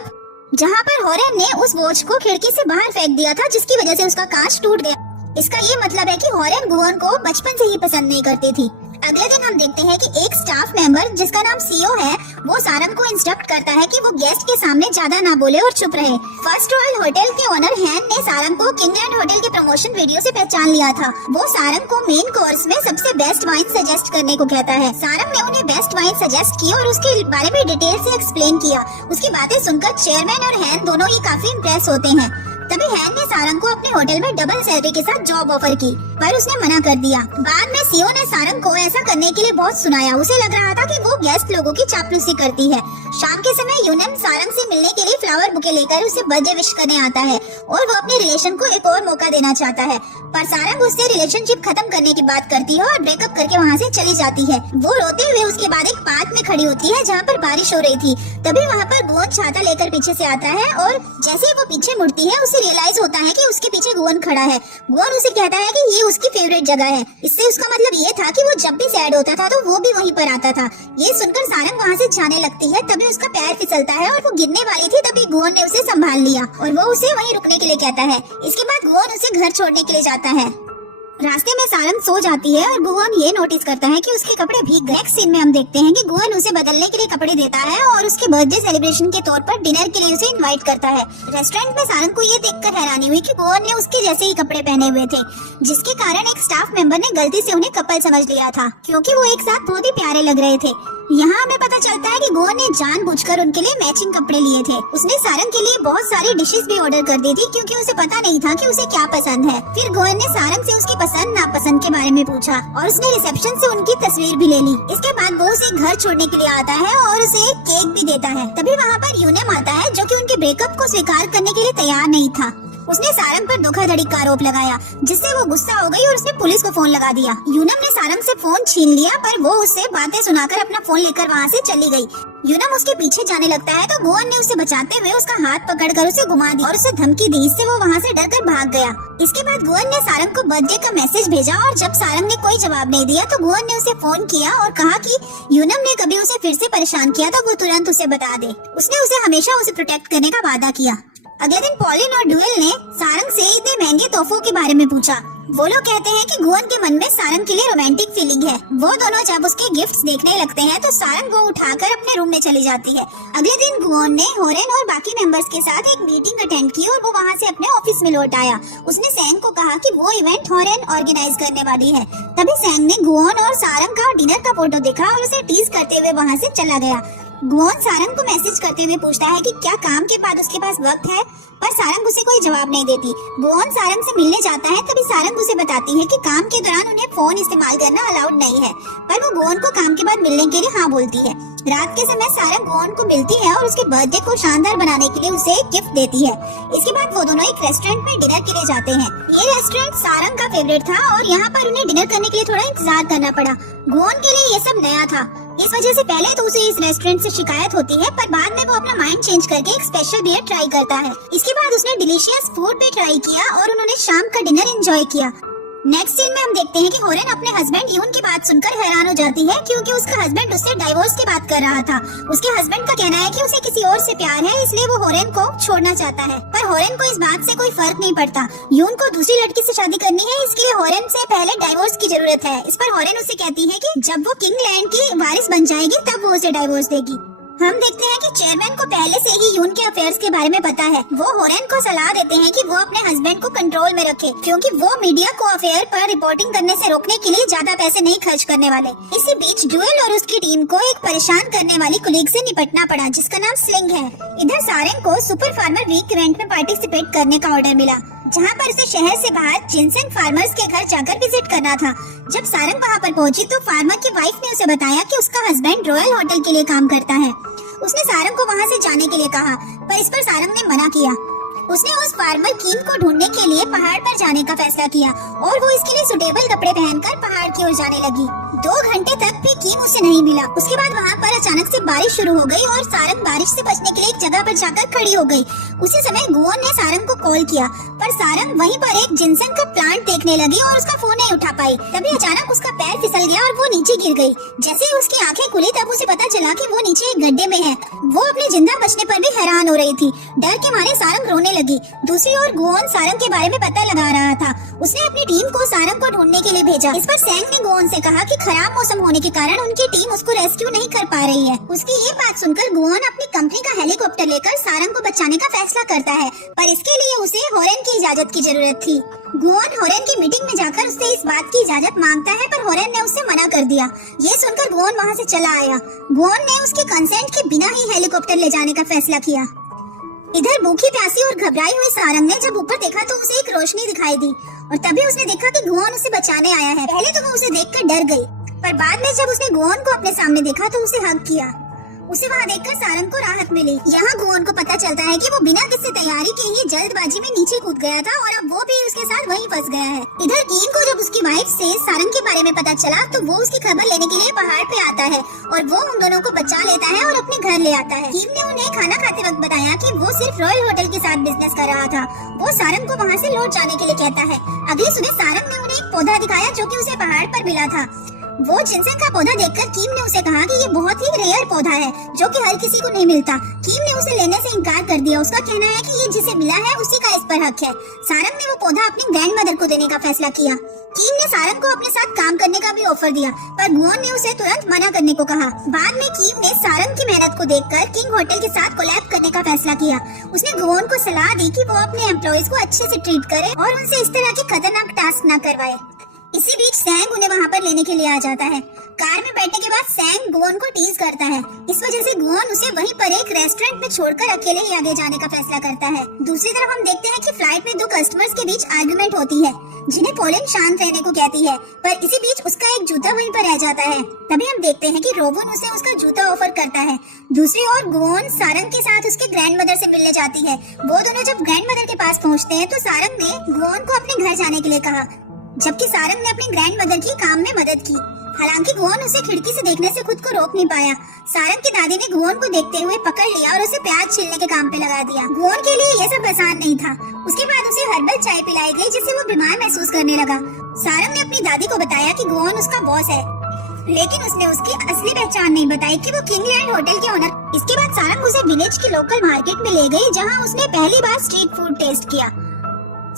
जहाँ पर हॉरेन ने उस वॉच को खिड़की से बाहर फेंक दिया था जिसकी वजह से उसका कांच टूट गया। इसका ये मतलब है कि हॉरेन गुआन को बचपन से ही पसंद नहीं करती थी। अगले दिन हम देखते हैं कि एक स्टाफ मेंबर जिसका नाम सीओ है वो सारंग को इंस्ट्रक्ट करता है कि वो गेस्ट के सामने ज्यादा ना बोले और चुप रहे। फर्स्ट रॉयल होटल के ओनर हैन ने सारंग को किंगलैंड होटल के प्रमोशन वीडियो से पहचान लिया था। वो सारंग को मेन कोर्स में सबसे बेस्ट वाइन सजेस्ट करने को कहता है। सारंग ने उन्हें बेस्ट वाइन सजेस्ट की और उसके बारे में डिटेल से एक्सप्लेन किया। उसकी बातें सुनकर चेयरमैन और हैन दोनों ही काफी इम्प्रेस होते हैं। तभी हैन ने सारंग को अपने होटल में डबल सैलरी के साथ जॉब ऑफर की, पर उसने मना कर दिया। बाद में सीओ ने सारंग को ऐसा करने के लिए बहुत सुनाया। उसे लग रहा था कि वो गेस्ट लोगों की चापलूसी करती है। शाम के समय यूनम सारंग से मिलने के लिए फ्लावर बुके लेकर उसे बर्थडे विश करने आता है और वो अपने रिलेशन को एक और मौका देना चाहता है, पर सारंग उससे रिलेशनशिप खत्म करने की बात करती है और ब्रेकअप करके वहाँ से चली जाती है। वो रोते हुए उसके बाद एक पार्क में खड़ी होती है जहाँ पर बारिश हो रही थी। तभी वहाँ पर गुआन छाता लेकर पीछे से आता है और जैसे ही वो पीछे मुड़ती है उसे रियलाइज होता है कि उसके पीछे गुआन खड़ा है। गुआन उसे कहता है कि ये उसकी फेवरेट जगह है। इससे उसका मतलब ये था कि वो जब भी सैड होता था तो वो भी वहीं पर आता था। ये सुनकर सारंग वहाँ से जाने लगती है। तभी उसका पैर फिसलता है और वो गिरने वाली थी। तभी गुआन ने उसे संभाल लिया और वो उसे वहीं रुकने के लिए कहता है। इसके बाद गुआन उसे घर छोड़ने के लिए जाता है। रास्ते में सारंग सो जाती है और गुआन ये नोटिस करता है कि उसके कपड़े भीग गए। नेक्स्ट सीन में हम देखते हैं कि गुआन उसे बदलने के लिए कपड़े देता है और उसके बर्थडे सेलिब्रेशन के तौर पर डिनर के लिए उसे इनवाइट करता है। रेस्टोरेंट में सारंग को ये देखकर हैरानी हुई कि गुआन ने उसके जैसे ही कपड़े पहने हुए थे, जिसके कारण एक स्टाफ मेंबर ने गलती से उन्हें कपल समझ लिया था क्योंकि वो एक साथ बहुत ही प्यारे लग रहे थे। यहाँ हमें पता चलता है कि गुआन ने जानबूझकर उनके लिए मैचिंग कपड़े लिए थे। उसने सारंग के लिए बहुत सारी डिशेस भी ऑर्डर कर दी थी क्योंकि उसे पता नहीं था कि उसे क्या पसंद है। फिर गुआन ने सारंग से उसकी पसंद नापसंद के बारे में पूछा और उसने रिसेप्शन से उनकी तस्वीर भी ले ली। इसके बाद वो उसे घर छोड़ने के लिए आता है और उसे एक केक भी देता है। तभी वहाँ पर यूनम आता है जो कि उनके ब्रेकअप को स्वीकार करने के लिए तैयार नहीं था। उसने सारंग पर धोखाधड़ी का आरोप लगाया जिससे वो गुस्सा हो गई और उसने पुलिस को फोन लगा दिया। यूनम ने सारंग से फोन छीन लिया पर वो उससे बातें सुनाकर अपना फोन लेकर वहाँ से चली गई। यूनम उसके पीछे जाने लगता है तो गुआन ने उसे बचाते हुए उसका हाथ पकड़कर उसे घुमा दिया और उसे धमकी दी। इससे वो वहाँ से डरकर भाग गया। इसके बाद गुआन ने सारंग को बर्थडे का मैसेज भेजा और जब सारंग ने कोई जवाब नहीं दिया तो गुआन ने उसे फोन किया और कहा कि यूनम ने कभी उसे फिर से परेशान किया तो वो तुरंत उसे बता दे। उसने उसे हमेशा उसे प्रोटेक्ट करने का वादा किया। अगले दिन पॉलिन और ड्यूल ने सारंग से इतने महंगे तोहफों के बारे में पूछा। वो लोग कहते हैं कि गुआन के मन में सारंग के लिए रोमांटिक फीलिंग है। वो दोनों जब उसके गिफ्ट्स देखने लगते हैं तो सारंग वो उठाकर अपने रूम में चली जाती है। अगले दिन गुआन ने हॉरेन और बाकी मेंबर्स के साथ एक मीटिंग अटेंड की और वो वहाँ से अपने ऑफिस में लौट आया। उसने सैंग को कहा कि वो इवेंट हॉरेन ऑर्गेनाइज करने वाली है। तभी सैंग ने गुआन और सारंग का डिनर का फोटो देखा और उसे टीज करते हुए वहाँ से चला गया। गुआन सारंग को मैसेज करते हुए पूछता है कि क्या काम के बाद उसके पास वक्त है, पर सारंग उसे कोई जवाब नहीं देती। गुआन सारंग से मिलने जाता है तभी सारंग उसे बताती है कि काम के दौरान उन्हें फोन इस्तेमाल करना अलाउड नहीं है, पर वो गुआन को काम के बाद मिलने के लिए हाँ बोलती है। रात के समय सारंग गोवन को मिलती है और उसके बर्थडे को शानदार बनाने के लिए उसे एक गिफ्ट देती है। इसके बाद वो दोनों एक रेस्टोरेंट में डिनर के लिए जाते हैं। ये रेस्टोरेंट सारंग का फेवरेट था और यहाँ पर उन्हें डिनर करने के लिए थोड़ा इंतजार करना पड़ा। गोवन के लिए ये सब नया था, इस वजह से पहले तो उसे इस रेस्टोरेंट से शिकायत होती है, पर बाद में वो अपना माइंड चेंज करके एक स्पेशल बियर ट्राई करता है। इसके बाद उसने डिलीशियस फूड भी ट्राई किया और उन्होंने शाम का डिनर एंजॉय किया। नेक्स्ट सीन में हम देखते हैं कि होरेन अपने हस्बैंड यून की बात सुनकर हैरान हो जाती है, क्योंकि उसका हस्बैंड उससे डाइवोर्स की बात कर रहा था। उसके हस्बैंड का कहना है कि उसे किसी और से प्यार है, इसलिए वो होरेन को छोड़ना चाहता है। पर होरेन को इस बात से कोई फर्क नहीं पड़ता। यून को दूसरी लड़की से शादी करनी है, इसके लिए होरेन से पहले डाइवोर्स की जरूरत है। इस पर होरेन उसे कहती है कि जब वो किंगलैंड की वारिस बन जाएगी तब वो उसे डाइवोर्स देगी। हम देखते हैं कि चेयरमैन को पहले से ही यून के अफेयर्स के बारे में पता है। वो होरेन को सलाह देते हैं कि वो अपने हस्बैंड को कंट्रोल में रखे, क्योंकि वो मीडिया को अफेयर पर रिपोर्टिंग करने से रोकने के लिए ज्यादा पैसे नहीं खर्च करने वाले। इसी बीच ड्यूएल और उसकी टीम को एक परेशान करने वाली कुलीग से निपटना पड़ा, जिसका नाम स्लिंग है। इधर सारंग को सुपर फार्मर वीक इवेंट में पार्टिसिपेट करने का ऑर्डर मिला, जहाँ पर उसे शहर से बाहर जिनसेंग फार्मर्स के घर जाकर विजिट करना था। जब सारंग वहाँ पर पहुंची तो फार्मर की वाइफ ने उसे बताया कि उसका हस्बैंड रॉयल होटल के लिए काम करता है। उसने सारंग को वहाँ से जाने के लिए कहा, पर इस पर सारंग ने मना किया। उसने उस फार्मर कीम को ढूंढने के लिए पहाड़ पर जाने का फैसला किया और वो इसके लिए सुटेबल कपड़े पहनकर पहाड़ की ओर जाने लगी। 2 घंटे तक भी कीम उसे नहीं मिला। उसके बाद वहाँ पर अचानक से बारिश शुरू हो गई और सारंग बारिश से बचने के लिए एक जगह पर जाकर खड़ी हो गई। उसी समय गोवन ने सारंग को कॉल किया, पर सारंग वहीं पर एक जिनसेंग का प्लांट देखने लगी और उसका फोन नहीं उठा पाई। तभी अचानक उसका पैर फिसल गया और वो नीचे गिर गई। जैसे ही उसकी आंखें खुली तब उसे पता चला कि वो नीचे एक गड्ढे में है। वो अपने जिंदा बचने पर भी हैरान हो रही थी। डर के मारे सारंग रोने लगी। दूसरी ओर गोवन सारंग के बारे में पता लगा रहा था। उसने अपनी टीम को सारंग को ढूंढने के लिए भेजा। इस पर सैंग ने गोवन से कहा कि खराब मौसम होने के कारण उनकी टीम उसको रेस्क्यू नहीं कर पा रही है। उसकी ये बात सुनकर गोवन अपनी कंपनी का हेलीकॉप्टर लेकर सारंग को बचाने का फैसला करता है, पर इसके लिए उसे होरेन की इजाजत की जरूरत थी। गोवन होरेन की मीटिंग में जाकर उससे इस बात की इजाजत मांगता है, पर होरेन ने उससे मना कर दिया। ये सुनकर गोवन वहाँ से चला आया। गोवन ने उसके कंसेंट के बिना ही हेलीकॉप्टर ले जाने का फैसला किया। इधर भूखी प्यासी और घबराई हुई सारंग ने जब ऊपर देखा तो उसे एक रोशनी दिखाई दी और तभी उसने देखा कि गोवन उसे बचाने आया है। पहले तो वो उसे देखकर डर गई, पर बाद में जब उसने गोवन को अपने सामने देखा तो उसे हग किया। उसे वहाँ देखकर सारंग को राहत मिली। यहाँ गोवन को पता चलता है कि वो बिना किसी तैयारी के ही जल्दबाजी में नीचे कूद गया था और अब वो भी उसके साथ वहीं फंस गया है। इधर कीम को जब उसकी वाइफ से सारंग के बारे में पता चला तो वो उसकी खबर लेने के लिए पहाड़ पे आता है और वो उन दोनों को बचा लेता है और अपने घर ले आता है। कीम ने उन्हें खाना खाते वक्त बताया कि वो सिर्फ रॉयल होटल के साथ बिजनेस कर रहा था। वो सारंग को वहाँ से लौट जाने के लिए कहता है। अगली सुबह सारंग ने उन्हें एक पौधा दिखाया जो कि उसे पहाड़ पर मिला था। वो जिनसेंग का पौधा देखकर कीम ने उसे कहा कि ये बहुत ही रेयर पौधा है जो कि हर किसी को नहीं मिलता। कीम ने उसे लेने से इनकार कर दिया। उसका कहना है कि ये जिसे मिला है उसी का इस पर हक है। सारंग ने वो पौधा अपनी ग्रैंडमदर को देने का फैसला किया। कीम ने सारंग को अपने साथ काम करने का भी ऑफर दिया, पर गोवन ने उसे तुरंत मना करने को कहा। बाद में कीम ने सारंग की मेहनत को देखकर किंग होटल के साथ कोलैब करने का फैसला किया। उसने गोवन को सलाह दी कि वो अपने एम्प्लॉइज को अच्छे से ट्रीट करे और उनसे इस तरह के खतरनाक टास्क न करवाए। इसी बीच सैंग उन्हें वहाँ पर लेने के लिए आ जाता है। कार में बैठने के बाद सैंग गोवन को टीज करता है। इस वजह से गोवन उसे वहीं पर एक रेस्टोरेंट में छोड़कर अकेले ही आगे जाने का फैसला करता है। दूसरी तरफ हम देखते हैं कि फ्लाइट में 2 कस्टमर्स के बीच आर्गुमेंट होती है, जिन्हें पोलिन शांत रहने को कहती है, पर इसी बीच उसका एक जूता वहीं पर रह जाता है। तभी हम देखते हैं कि रोवन उसे उसका जूता ऑफर करता है। दूसरी ओर गोवन सारंग के साथ उसके ग्रैंडमदर से मिलने जाती है। वो दोनों जब ग्रैंडमदर के पास पहुँचते हैं तो सारंग ने गोवन को अपने घर जाने के लिए कहा, जबकि सारंग ने अपनी ग्रैंडमदर की काम में मदद की। हालांकि गोवन उसे खिड़की से देखने से खुद को रोक नहीं पाया। सारंग की दादी ने गोवन को देखते हुए पकड़ लिया और उसे प्याज छीलने के काम पे लगा दिया। गोवन के लिए ये सब आसान नहीं था। उसके बाद उसे हर्बल चाय पिलाई गई, जिससे वो बीमार महसूस करने लगा। सारंग ने अपनी दादी को बताया कि गोवन उसका बॉस है, लेकिन उसने उसकी असली पहचान नहीं बताई कि वो किंगलैंड होटल के ओनर। इसके बाद सारंग उसे विलेज की लोकल मार्केट में ले गई, जहाँ उसने पहली बार स्ट्रीट फूड टेस्ट किया।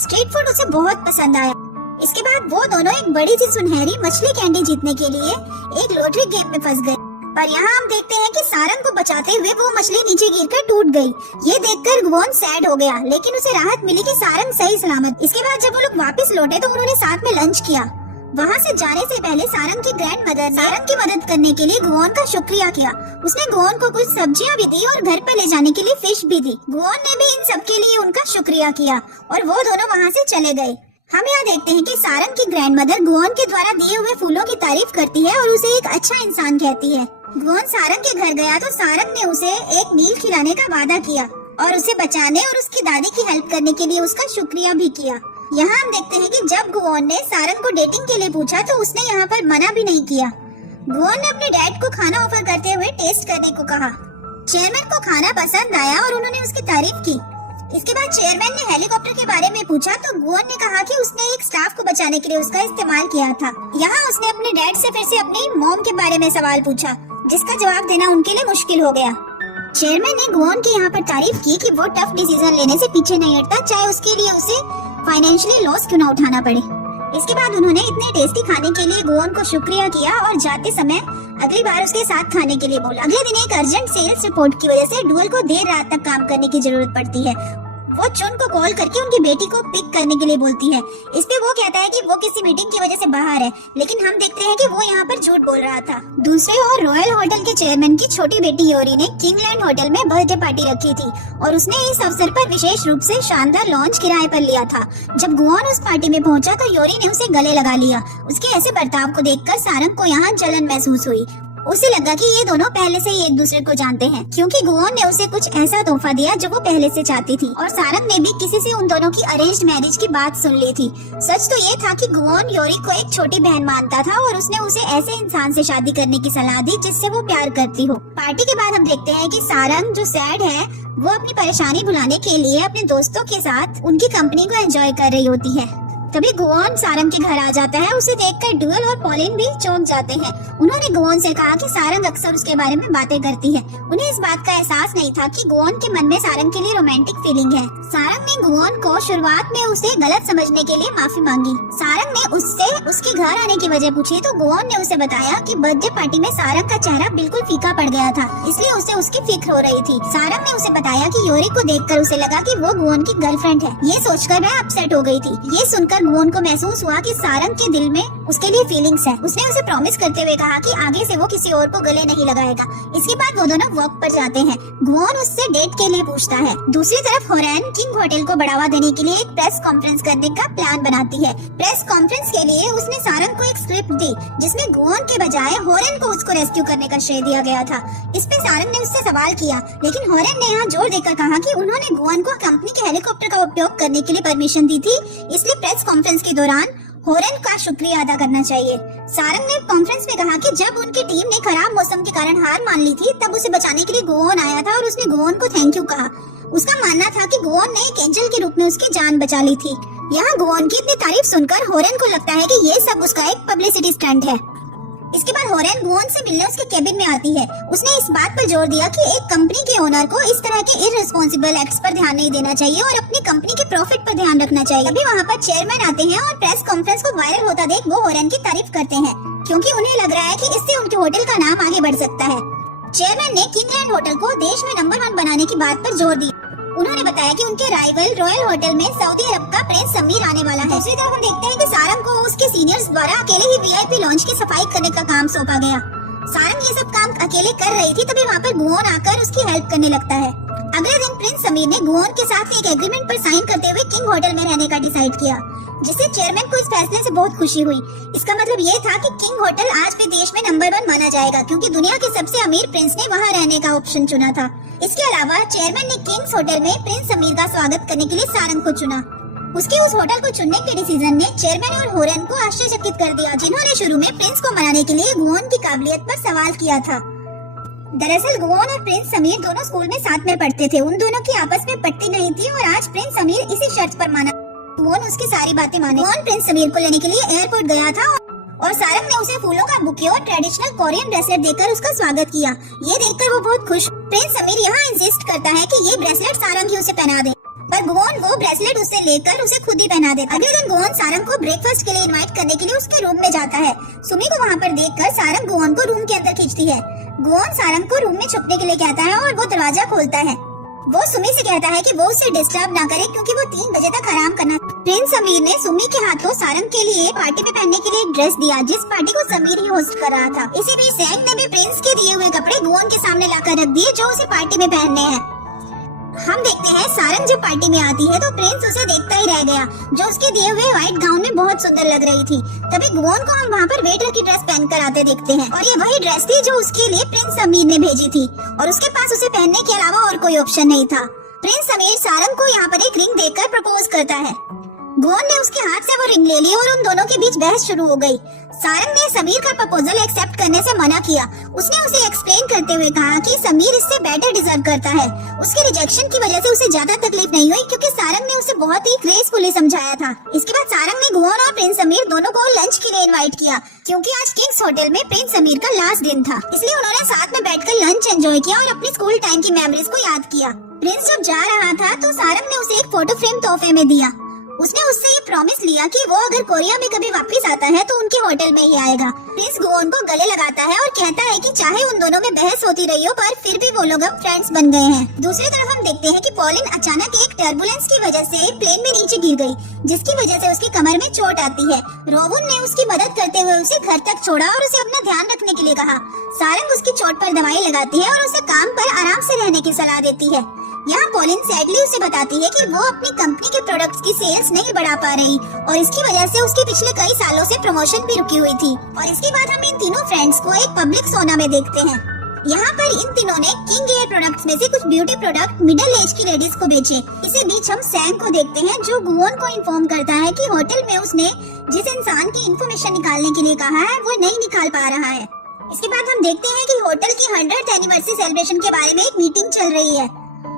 स्ट्रीट फूड उसे बहुत पसंद आया। इसके बाद वो दोनों एक बड़ी सी सुनहरी मछली कैंडी जीतने के लिए एक लॉटरी गेम में फंस गए। पर यहाँ हम देखते हैं कि सारंग को बचाते हुए वो मछली नीचे गिरकर टूट गई। ये देखकर गोवन सैड हो गया, लेकिन उसे राहत मिली कि सारंग सही सलामत। इसके बाद जब वो लोग वापस लौटे तो उन्होंने साथ में लंच किया। वहाँ से जाने से पहले सारंग की ग्रैंडमदर ने सारंग की मदद करने के लिए गोवन का शुक्रिया किया। उसने गोवन को कुछ सब्जियाँ भी दी और घर पर ले जाने के लिए फिश भी दी। गोवन ने भी इन सब के लिए उनका शुक्रिया किया और वो दोनों वहाँ से चले गए। हम यहाँ देखते हैं कि सारंग की ग्रैंडमदर गोवन के द्वारा दिए हुए फूलों की तारीफ करती है और उसे एक अच्छा इंसान कहती है। गुओन सारंग के घर गया तो सारंग ने उसे एक मील खिलाने का वादा किया और उसे बचाने और उसकी दादी की हेल्प करने के लिए उसका शुक्रिया भी किया। यहाँ हम देखते हैं कि जब गुओन ने सारंग को डेटिंग के लिए पूछा तो उसने यहाँ पर मना भी नहीं किया। गुओन ने अपने डैड को खाना ऑफर करते हुए टेस्ट करने को कहा। चेयरमैन को खाना पसंद आया और उन्होंने उसकी तारीफ की। इसके बाद चेयरमैन ने हेलीकॉप्टर के बारे में पूछा तो गुओन ने कहा कि उसने एक स्टाफ को बचाने के लिए उसका इस्तेमाल किया था। यहाँ उसने अपने डैड से फिर से अपनी मॉम के बारे में सवाल पूछा, जिसका जवाब देना उनके लिए मुश्किल हो गया। चेयरमैन ने गुओन की यहाँ पर तारीफ की कि वो टफ डिसीजन लेने से पीछे नहीं हटता, चाहे उसके लिए उसे फाइनेंशियली लॉस क्यों न उठाना पड़े। इसके बाद उन्होंने इतने टेस्टी खाने के लिए गुओन को शुक्रिया किया और जाते समय अगली बार उसके साथ खाने के लिए बोला। अगले दिन एक अर्जेंट सेल्स रिपोर्ट की वजह से डुअल को देर रात तक काम करने की जरूरत पड़ती है। वो चुन को कॉल करके उनकी बेटी को पिक करने के लिए बोलती है। इस पे वो कहता है कि वो किसी मीटिंग की वजह से बाहर है, लेकिन हम देखते हैं कि वो यहाँ पर झूठ बोल रहा था। दूसरे ओर रॉयल होटल के चेयरमैन की छोटी बेटी योरी ने किंगलैंड होटल में बर्थडे पार्टी रखी थी और उसने इस अवसर पर विशेष रूप से शानदार लॉन्च किराए पर लिया था। जब गुओन उस पार्टी में पहुंचा तो योरी ने उसे गले लगा लिया। उसके ऐसे बर्ताव को देखकर सारंग को यहाँ जलन महसूस हुई। उसे लगा कि ये दोनों पहले से ही एक दूसरे को जानते हैं, क्योंकि गुओन ने उसे कुछ ऐसा तोहफा दिया जो वो पहले से चाहती थी और सारंग ने भी किसी से उन दोनों की अरेंज्ड मैरिज की बात सुन ली थी। सच तो ये था कि गुओन योरी को एक छोटी बहन मानता था और उसने उसे ऐसे इंसान से शादी करने की सलाह दी जिससे वो प्यार करती हो। पार्टी के बाद हम देखते हैं कि सारंग जो सैड है वो अपनी परेशानी भुलाने के लिए अपने दोस्तों के साथ उनकी कंपनी को एंजॉय कर रही होती है। तभी गुओन सारंग के घर आ जाता है। उसे देखकर डुअल और पॉलिन भी चौंक जाते हैं। उन्होंने गुओन से कहा कि सारंग अक्सर उसके बारे में बातें करती है। उन्हें इस बात का एहसास नहीं था कि गुओन के मन में सारंग के लिए रोमांटिक फीलिंग है। सारंग ने गुओन को शुरुआत में उसे गलत समझने के लिए माफी मांगी। सारंग ने उससे उसके घर आने की वजह पूछी तो गुओन ने उसे बताया कि बर्थडे पार्टी में सारंग का चेहरा बिल्कुल फीका पड़ गया था, इसलिए उसे उसकी फिक्र हो रही थी। सारंग ने उसे बताया कि योरी को देखकर उसे लगा कि वो गुओन की गर्लफ्रेंड है। ये सोचकर वह अपसेट हो गई थी। ये सुनकर गुओन को महसूस हुआ कि सारंग के दिल में उसके लिए फीलिंग्स है। उसने उसे प्रॉमिस करते हुए कहा कि आगे से वो किसी और को गले नहीं लगाएगा। इसके बाद वो दोनों वॉक पर जाते हैं। गुओन उससे डेट के लिए पूछता है। दूसरी तरफ होरेन किंग होटल को बढ़ावा देने के लिए एक प्रेस कॉन्फ्रेंस करने का प्लान बनाती है। प्रेस कॉन्फ्रेंस के लिए उसने सारंग को एक स्क्रिप्ट दी जिसमें गुओन के बजाय होरेन को उसको रेस्क्यू करने का श्रेय दिया गया था। इस पे सारंग ने उससे सवाल किया, लेकिन होरेन ने यहाँ जोर देकर कहा कि उन्होंने गुओन को कंपनी के हेलीकॉप्टर का उपयोग करने के लिए परमिशन दी थी, इसलिए प्रेस कॉन्फ्रेंस के दौरान होरेन का शुक्रिया अदा करना चाहिए। सारंग ने कॉन्फ्रेंस में कहा कि जब उनकी टीम ने खराब मौसम के कारण हार मान ली थी तब उसे बचाने के लिए गुओन आया था और उसने गुओन को थैंक यू कहा। उसका मानना था कि गुओन ने एक एंजल के रूप में उसकी जान बचा ली थी। यहाँ गुओन की इतनी तारीफ सुनकर होरेन को लगता है कि ये सब उसका एक पब्लिसिटी स्टंट है। इसके बाद होरेन गुओन से मिलने उसके केबिन में आती है। उसने इस बात पर जोर दिया कि एक कंपनी के ओनर को इस तरह के इररिस्पॉन्सिबल एक्ट्स पर ध्यान नहीं देना चाहिए और अपनी कंपनी के प्रॉफिट पर ध्यान रखना चाहिए। अभी वहाँ पर चेयरमैन आते हैं और प्रेस कॉन्फ्रेंस को वायरल होता देख वो होरेन की तारीफ करते हैं, क्योंकि उन्हें लग रहा है कि इससे उनके होटल का नाम आगे बढ़ सकता है। चेयरमैन ने किंगलैंड होटल को देश में नंबर 1 बनाने की बात पर जोर दिया। उन्होंने बताया कि उनके राइवल रॉयल होटल में सऊदी अरब का प्रिंस समीर आने वाला है। दूसरी तरफ हम देखते हैं कि सारंग को उसके सीनियर्स द्वारा अकेले ही वीआईपी लॉन्च की सफाई करने का काम सौंपा गया। सारंग ये सब काम अकेले कर रही थी, तभी वहाँ पर गुओन आकर उसकी हेल्प करने लगता है। अगले दिन प्रिंस समीर ने गुओन के साथ एक एग्रीमेंट पर साइन करते हुए किंग होटल में रहने का डिसाइड किया, जिससे चेयरमैन को इस फैसले से बहुत खुशी हुई। इसका मतलब ये था कि किंग होटल आज भी देश में नंबर 1 माना जाएगा, क्योंकि दुनिया के सबसे अमीर प्रिंस ने वहाँ रहने का ऑप्शन चुना था। इसके अलावा चेयरमैन ने किंग्स होटल में प्रिंस समीर का स्वागत करने के लिए सारंग को चुना। उसके उस होटल को चुनने के डिसीजन ने चेयरमैन और होरेन को आश्चर्यचकित कर दिया, जिन्होंने शुरू में प्रिंस को मनाने के लिए गुओन की काबिलियत पर सवाल किया था। दरअसल गुओन और प्रिंस समीर दोनों स्कूल में साथ में पढ़ते थे। उन दोनों की आपस में पटती नहीं थी और आज प्रिंस समीर इसी शर्त पर माना गुओन उसकी सारी बातें माने। गुओन प्रिंस समीर को लेने के लिए एयरपोर्ट गया था और सारंग ने उसे फूलों का बुके और ट्रेडिशनल कोरियन ब्रेसलेट देकर उसका स्वागत किया। ये देखकर वो बहुत खुश। प्रिंस समीर यहाँ इंसिस्ट करता है कि ये ब्रेसलेट सारंग ही उसे पहना दे, पर गुओन वो ब्रेसलेट उससे लेकर उसे खुद ही पहना देता। अगले दिन गुओन सारंग को ब्रेकफास्ट के लिए इनवाइट करने के लिए उसके रूम में जाता है। सुमी को वहाँ पर देखकर सारंग गुओन को रूम के अंदर खींचती है। गुओन सारंग को रूम में छुपने के लिए कहता है और वो दरवाजा खोलता है। वो सुमी से कहता है कि वो उसे डिस्टर्ब ना करे, क्योंकि वो 3 बजे तक आराम करना। प्रिंस समीर ने सुमी के हाथों सारंग के लिए पार्टी में पहनने के लिए एक ड्रेस दिया, जिस पार्टी को समीर ही होस्ट कर रहा था। इसी बीच सेंग ने भी प्रिंस के दिए हुए कपड़े गुओन के सामने लाकर रख दिए, जो उसे पार्टी में पहनने हैं। हम देखते हैं सारंग जब पार्टी में आती है तो प्रिंस उसे देखता ही रह गया, जो उसके दिए हुए व्हाइट गाउन में बहुत सुंदर लग रही थी। तभी गुओन को हम वहाँ पर वेटर की ड्रेस पहनकर आते देखते हैं और ये वही ड्रेस थी जो उसके लिए प्रिंस समीर ने भेजी थी और उसके पास उसे पहनने के अलावा और कोई ऑप्शन नहीं था। प्रिंस समीर सारंग को यहाँ पर एक रिंग देकर प्रपोज करता है। गुओन ने उसके हाथ से वो रिंग ले ली और उन दोनों के बीच बहस शुरू हो गई। सारंग ने समीर का प्रपोजल एक्सेप्ट करने से मना किया। उसने उसे एक्सप्लेन करते हुए कहा कि समीर इससे बेटर डिजर्व करता है। उसके रिजेक्शन की वजह से उसे ज्यादा तकलीफ नहीं हुई क्योंकि सारंग ने उसे बहुत ही ग्रेसफुली समझाया था। इसके बाद सारंग ने गुओन और प्रिंस समीर दोनों को लंच के लिए इनवाइट किया क्योंकि आज किंग्स होटल में प्रिंस समीर का लास्ट दिन था, इसलिए उन्होंने साथ में बैठकर लंच एंजॉय किया और अपनी स्कूल टाइम की मेमोरीज को याद किया। प्रिंस जब जा रहा था तो सारंग ने उसे एक फोटो फ्रेम तोहफे में दिया। उसने उससे ये प्रॉमिस लिया कि वो अगर कोरिया में कभी वापस आता है तो उनके होटल में ही आएगा। प्रिंस गुओन को गले लगाता है और कहता है कि चाहे उन दोनों में बहस होती रही हो पर फिर भी वो लोग अब फ्रेंड्स बन गए हैं। दूसरी तरफ हम देखते हैं कि पॉलिन अचानक एक टर्बुलेंस की वजह से प्लेन में नीचे गिर गई, जिसकी वजह से उसकी कमर में चोट आती है। रोवुन ने उसकी मदद करते हुए उसे घर तक छोड़ा और उसे अपना ध्यान रखने के लिए कहा। सारंग उसकी चोट पर दवाई लगाती है और उसे काम पर आराम से रहने की सलाह देती है। यहाँ पॉलिन सैडली उसे बताती है कि वो अपनी कंपनी के प्रोडक्ट्स की सेल्स नहीं बढ़ा पा रही और इसकी वजह से उसके पिछले कई सालों से प्रमोशन भी रुकी हुई थी। और इसके बाद हम इन तीनों फ्रेंड्स को एक पब्लिक सोना में देखते हैं। यहाँ पर इन तीनों ने किंग एयर प्रोडक्ट्स में से कुछ ब्यूटी प्रोडक्ट मिडिल एज की लेडीज को बेचे। इसी बीच हम सैंग को देखते हैं जो गुओन को इन्फॉर्म करता है कि होटल में उसने जिस इंसान की इन्फॉर्मेशन निकालने के लिए कहा है वो नहीं निकाल पा रहा है। इसके बाद हम देखते हैं कि होटल की 100th एनिवर्सरी सेलिब्रेशन के बारे में एक मीटिंग चल रही है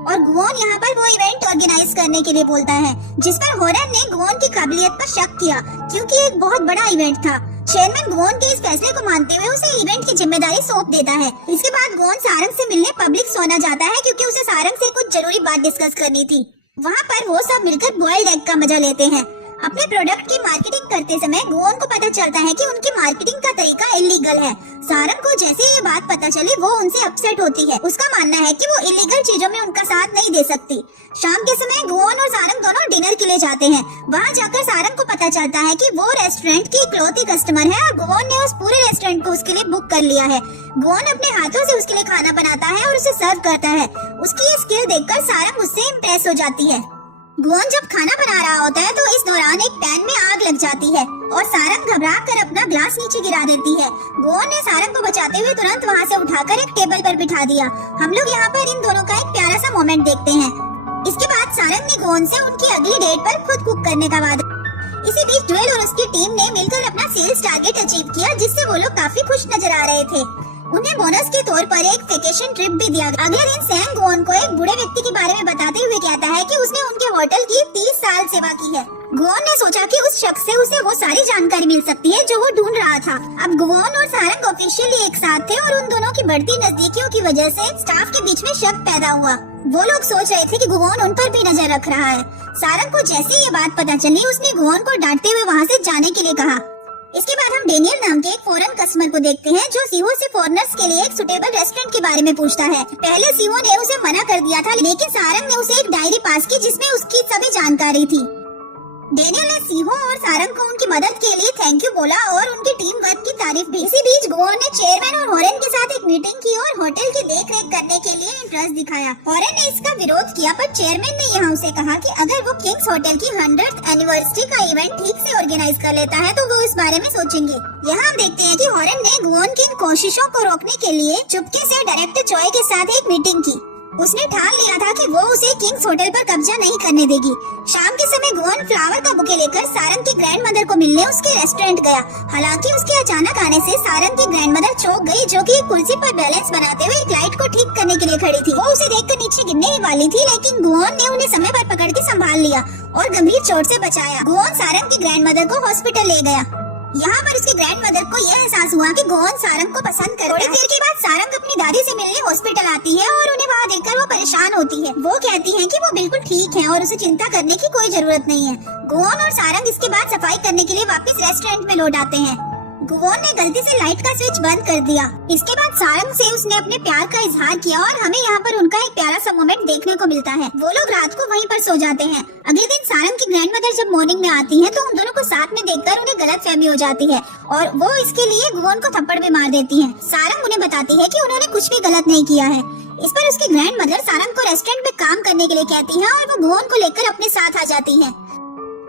और गुओन यहाँ पर वो इवेंट ऑर्गेनाइज करने के लिए बोलता है, जिस पर होरन ने गुओन की काबिलियत पर शक किया क्योंकि एक बहुत बड़ा इवेंट था। चेयरमैन गुओन के इस फैसले को मानते हुए उसे इवेंट की जिम्मेदारी सौंप देता है। इसके बाद गुओन सारंग से मिलने पब्लिक सोना जाता है क्योंकि उसे सारंग से कुछ जरूरी बात डिस्कस करनी थी। वहाँ पर वो सब मिलकर बॉइल्ड एग का मजा लेते हैं। अपने प्रोडक्ट की मार्केटिंग करते समय गुओन को पता चलता है कि उनकी मार्केटिंग का तरीका इलीगल है। सारंग को जैसे ये बात पता चली वो उनसे अपसेट होती है। उसका मानना है कि वो इलीगल चीजों में उनका साथ नहीं दे सकती। शाम के समय गुओन और सारंग दोनों डिनर के लिए जाते हैं। वहाँ जाकर सारंग को पता चलता है कि वो रेस्टोरेंट की इकलौती कस्टमर है और गुओन ने उस पूरे रेस्टोरेंट को उसके लिए बुक कर लिया है। गुओन अपने हाथों से उसके लिए खाना बनाता है और उसे सर्व करता है। उसकी ये स्किल देखकर सारंग उससे इम्प्रेस हो जाती है। गुओन जब खाना बना रहा होता है तो इस दौरान एक पैन में आग लग जाती है और सारंग घबरा कर अपना ग्लास नीचे गिरा देती है। गुओन ने सारंग को बचाते हुए तुरंत वहाँ से उठाकर एक टेबल पर बिठा दिया। हम लोग यहाँ पर इन दोनों का एक प्यारा सा मोमेंट देखते हैं। इसके बाद सारंग ने गुओन से उनकी अगली डेट पर खुद कुक करने का वादा। इसी बीच ड्वेल और उसकी टीम ने मिलकर अपना सेल्स टारगेट अचीव किया, जिससे वो लोग काफी खुश नजर आ रहे थे। उन्हें बोनस के तौर पर एक वेकेशन ट्रिप भी दिया। अगले दिन सैम गुओन को एक बूढ़े व्यक्ति के बारे में बताते हुए कहता है कि उसने उनके होटल की 30 साल सेवा की है। गुओन ने सोचा कि उस शख्स से उसे वो सारी जानकारी मिल सकती है जो वो ढूंढ रहा था। अब गुओन और सारंग ऑफिशियली एक साथ थे और उन दोनों की बढ़ती नजदीकियों की वजह से स्टाफ के बीच में शक पैदा हुआ। वो लोग सोच रहे थे कि गुओन उन पर भी नजर रख रहा है। सारंग को जैसे ये बात पता चली उसने गुओन को डांटते हुए वहाँ से जाने के लिए कहा। इसके बाद हम डेनियल नाम के एक फॉरेन कस्टमर को देखते हैं जो सीहो से फॉरेनर्स के लिए एक सुटेबल रेस्टोरेंट के बारे में पूछता है। पहले सीहो ने उसे मना कर दिया था, लेकिन सारंग ने उसे एक डायरी पास की जिसमें उसकी सभी जानकारी थी। डेनियल ने सीहो और सारंग को उनकी मदद के लिए थैंक यू बोला और उनकी टीम वर्क की तारीफ भी। इसी बीच गुओन ने चेयरमैन और हॉरेन के साथ एक मीटिंग की और होटल की देखरेख करने के लिए इंटरेस्ट दिखाया। हॉरेन ने इसका विरोध किया, पर चेयरमैन ने यहाँ उसे कहा कि अगर वो किंग्स होटल की 100th एनिवर्सरी का इवेंट ठीक से ऑर्गेनाइज कर लेता है तो वो इस बारे में सोचेंगे। यहाँ हम देखते हैं कि हॉरेन ने गुओन की इन कोशिशों को रोकने के लिए चुपके से डायरेक्टर चॉय के साथ एक मीटिंग की। उसने ठान लिया था कि वो उसे किंग्स होटल पर कब्जा नहीं करने देगी। शाम के समय गुओन फ्लावर का बुके लेकर सारंग की ग्रैंडमदर को मिलने उसके रेस्टोरेंट गया। हालांकि उसके अचानक आने से सारंग की ग्रैंडमदर चौंक गई, जो कि एक कुर्सी पर बैलेंस बनाते हुए एक लाइट को ठीक करने के लिए खड़ी थी। वो उसे देखकर नीचे गिरने ही वाली थी, लेकिन गुओन ने उन्हें समय पर पकड़ के संभाल लिया और गंभीर चोट से बचाया। गुओन सारंग की ग्रैंडमदर को हॉस्पिटल ले गया। यहाँ पर उसकी ग्रैंडमदर को यह एहसास हुआ कि गुओन सारंग को पसंद करता है। थोड़ी देर के बाद सारंग अपनी दादी से मिलने हॉस्पिटल आती है और उन्हें वहाँ देखकर वो परेशान होती है। वो कहती है कि वो बिल्कुल ठीक है और उसे चिंता करने की कोई जरूरत नहीं है। गुओन और सारंग इसके बाद सफाई करने के लिए वापस रेस्टोरेंट में लौट आते हैं। गुओन ने गलती से लाइट का स्विच बंद कर दिया। इसके बाद सारंग से उसने अपने प्यार का इजहार किया और हमें यहाँ पर उनका एक प्यारा सा मोमेंट देखने को मिलता है। वो लोग रात को वहीं पर सो जाते हैं। अगले दिन सारंग की ग्रैंडमदर जब मॉर्निंग में आती है तो उन दोनों को साथ में देखकर उन्हें गलतफहमी हो जाती है और वो इसके लिए गुओन को थप्पड़ भी मार देती है। सारंग उन्हें बताती है कि उन्होंने कुछ भी गलत नहीं किया है। इस पर उसकी ग्रैंड मदर सारंग को रेस्टोरेंट में काम करने के लिए कहती है और वो गोवन को लेकर अपने साथ आ जाती है।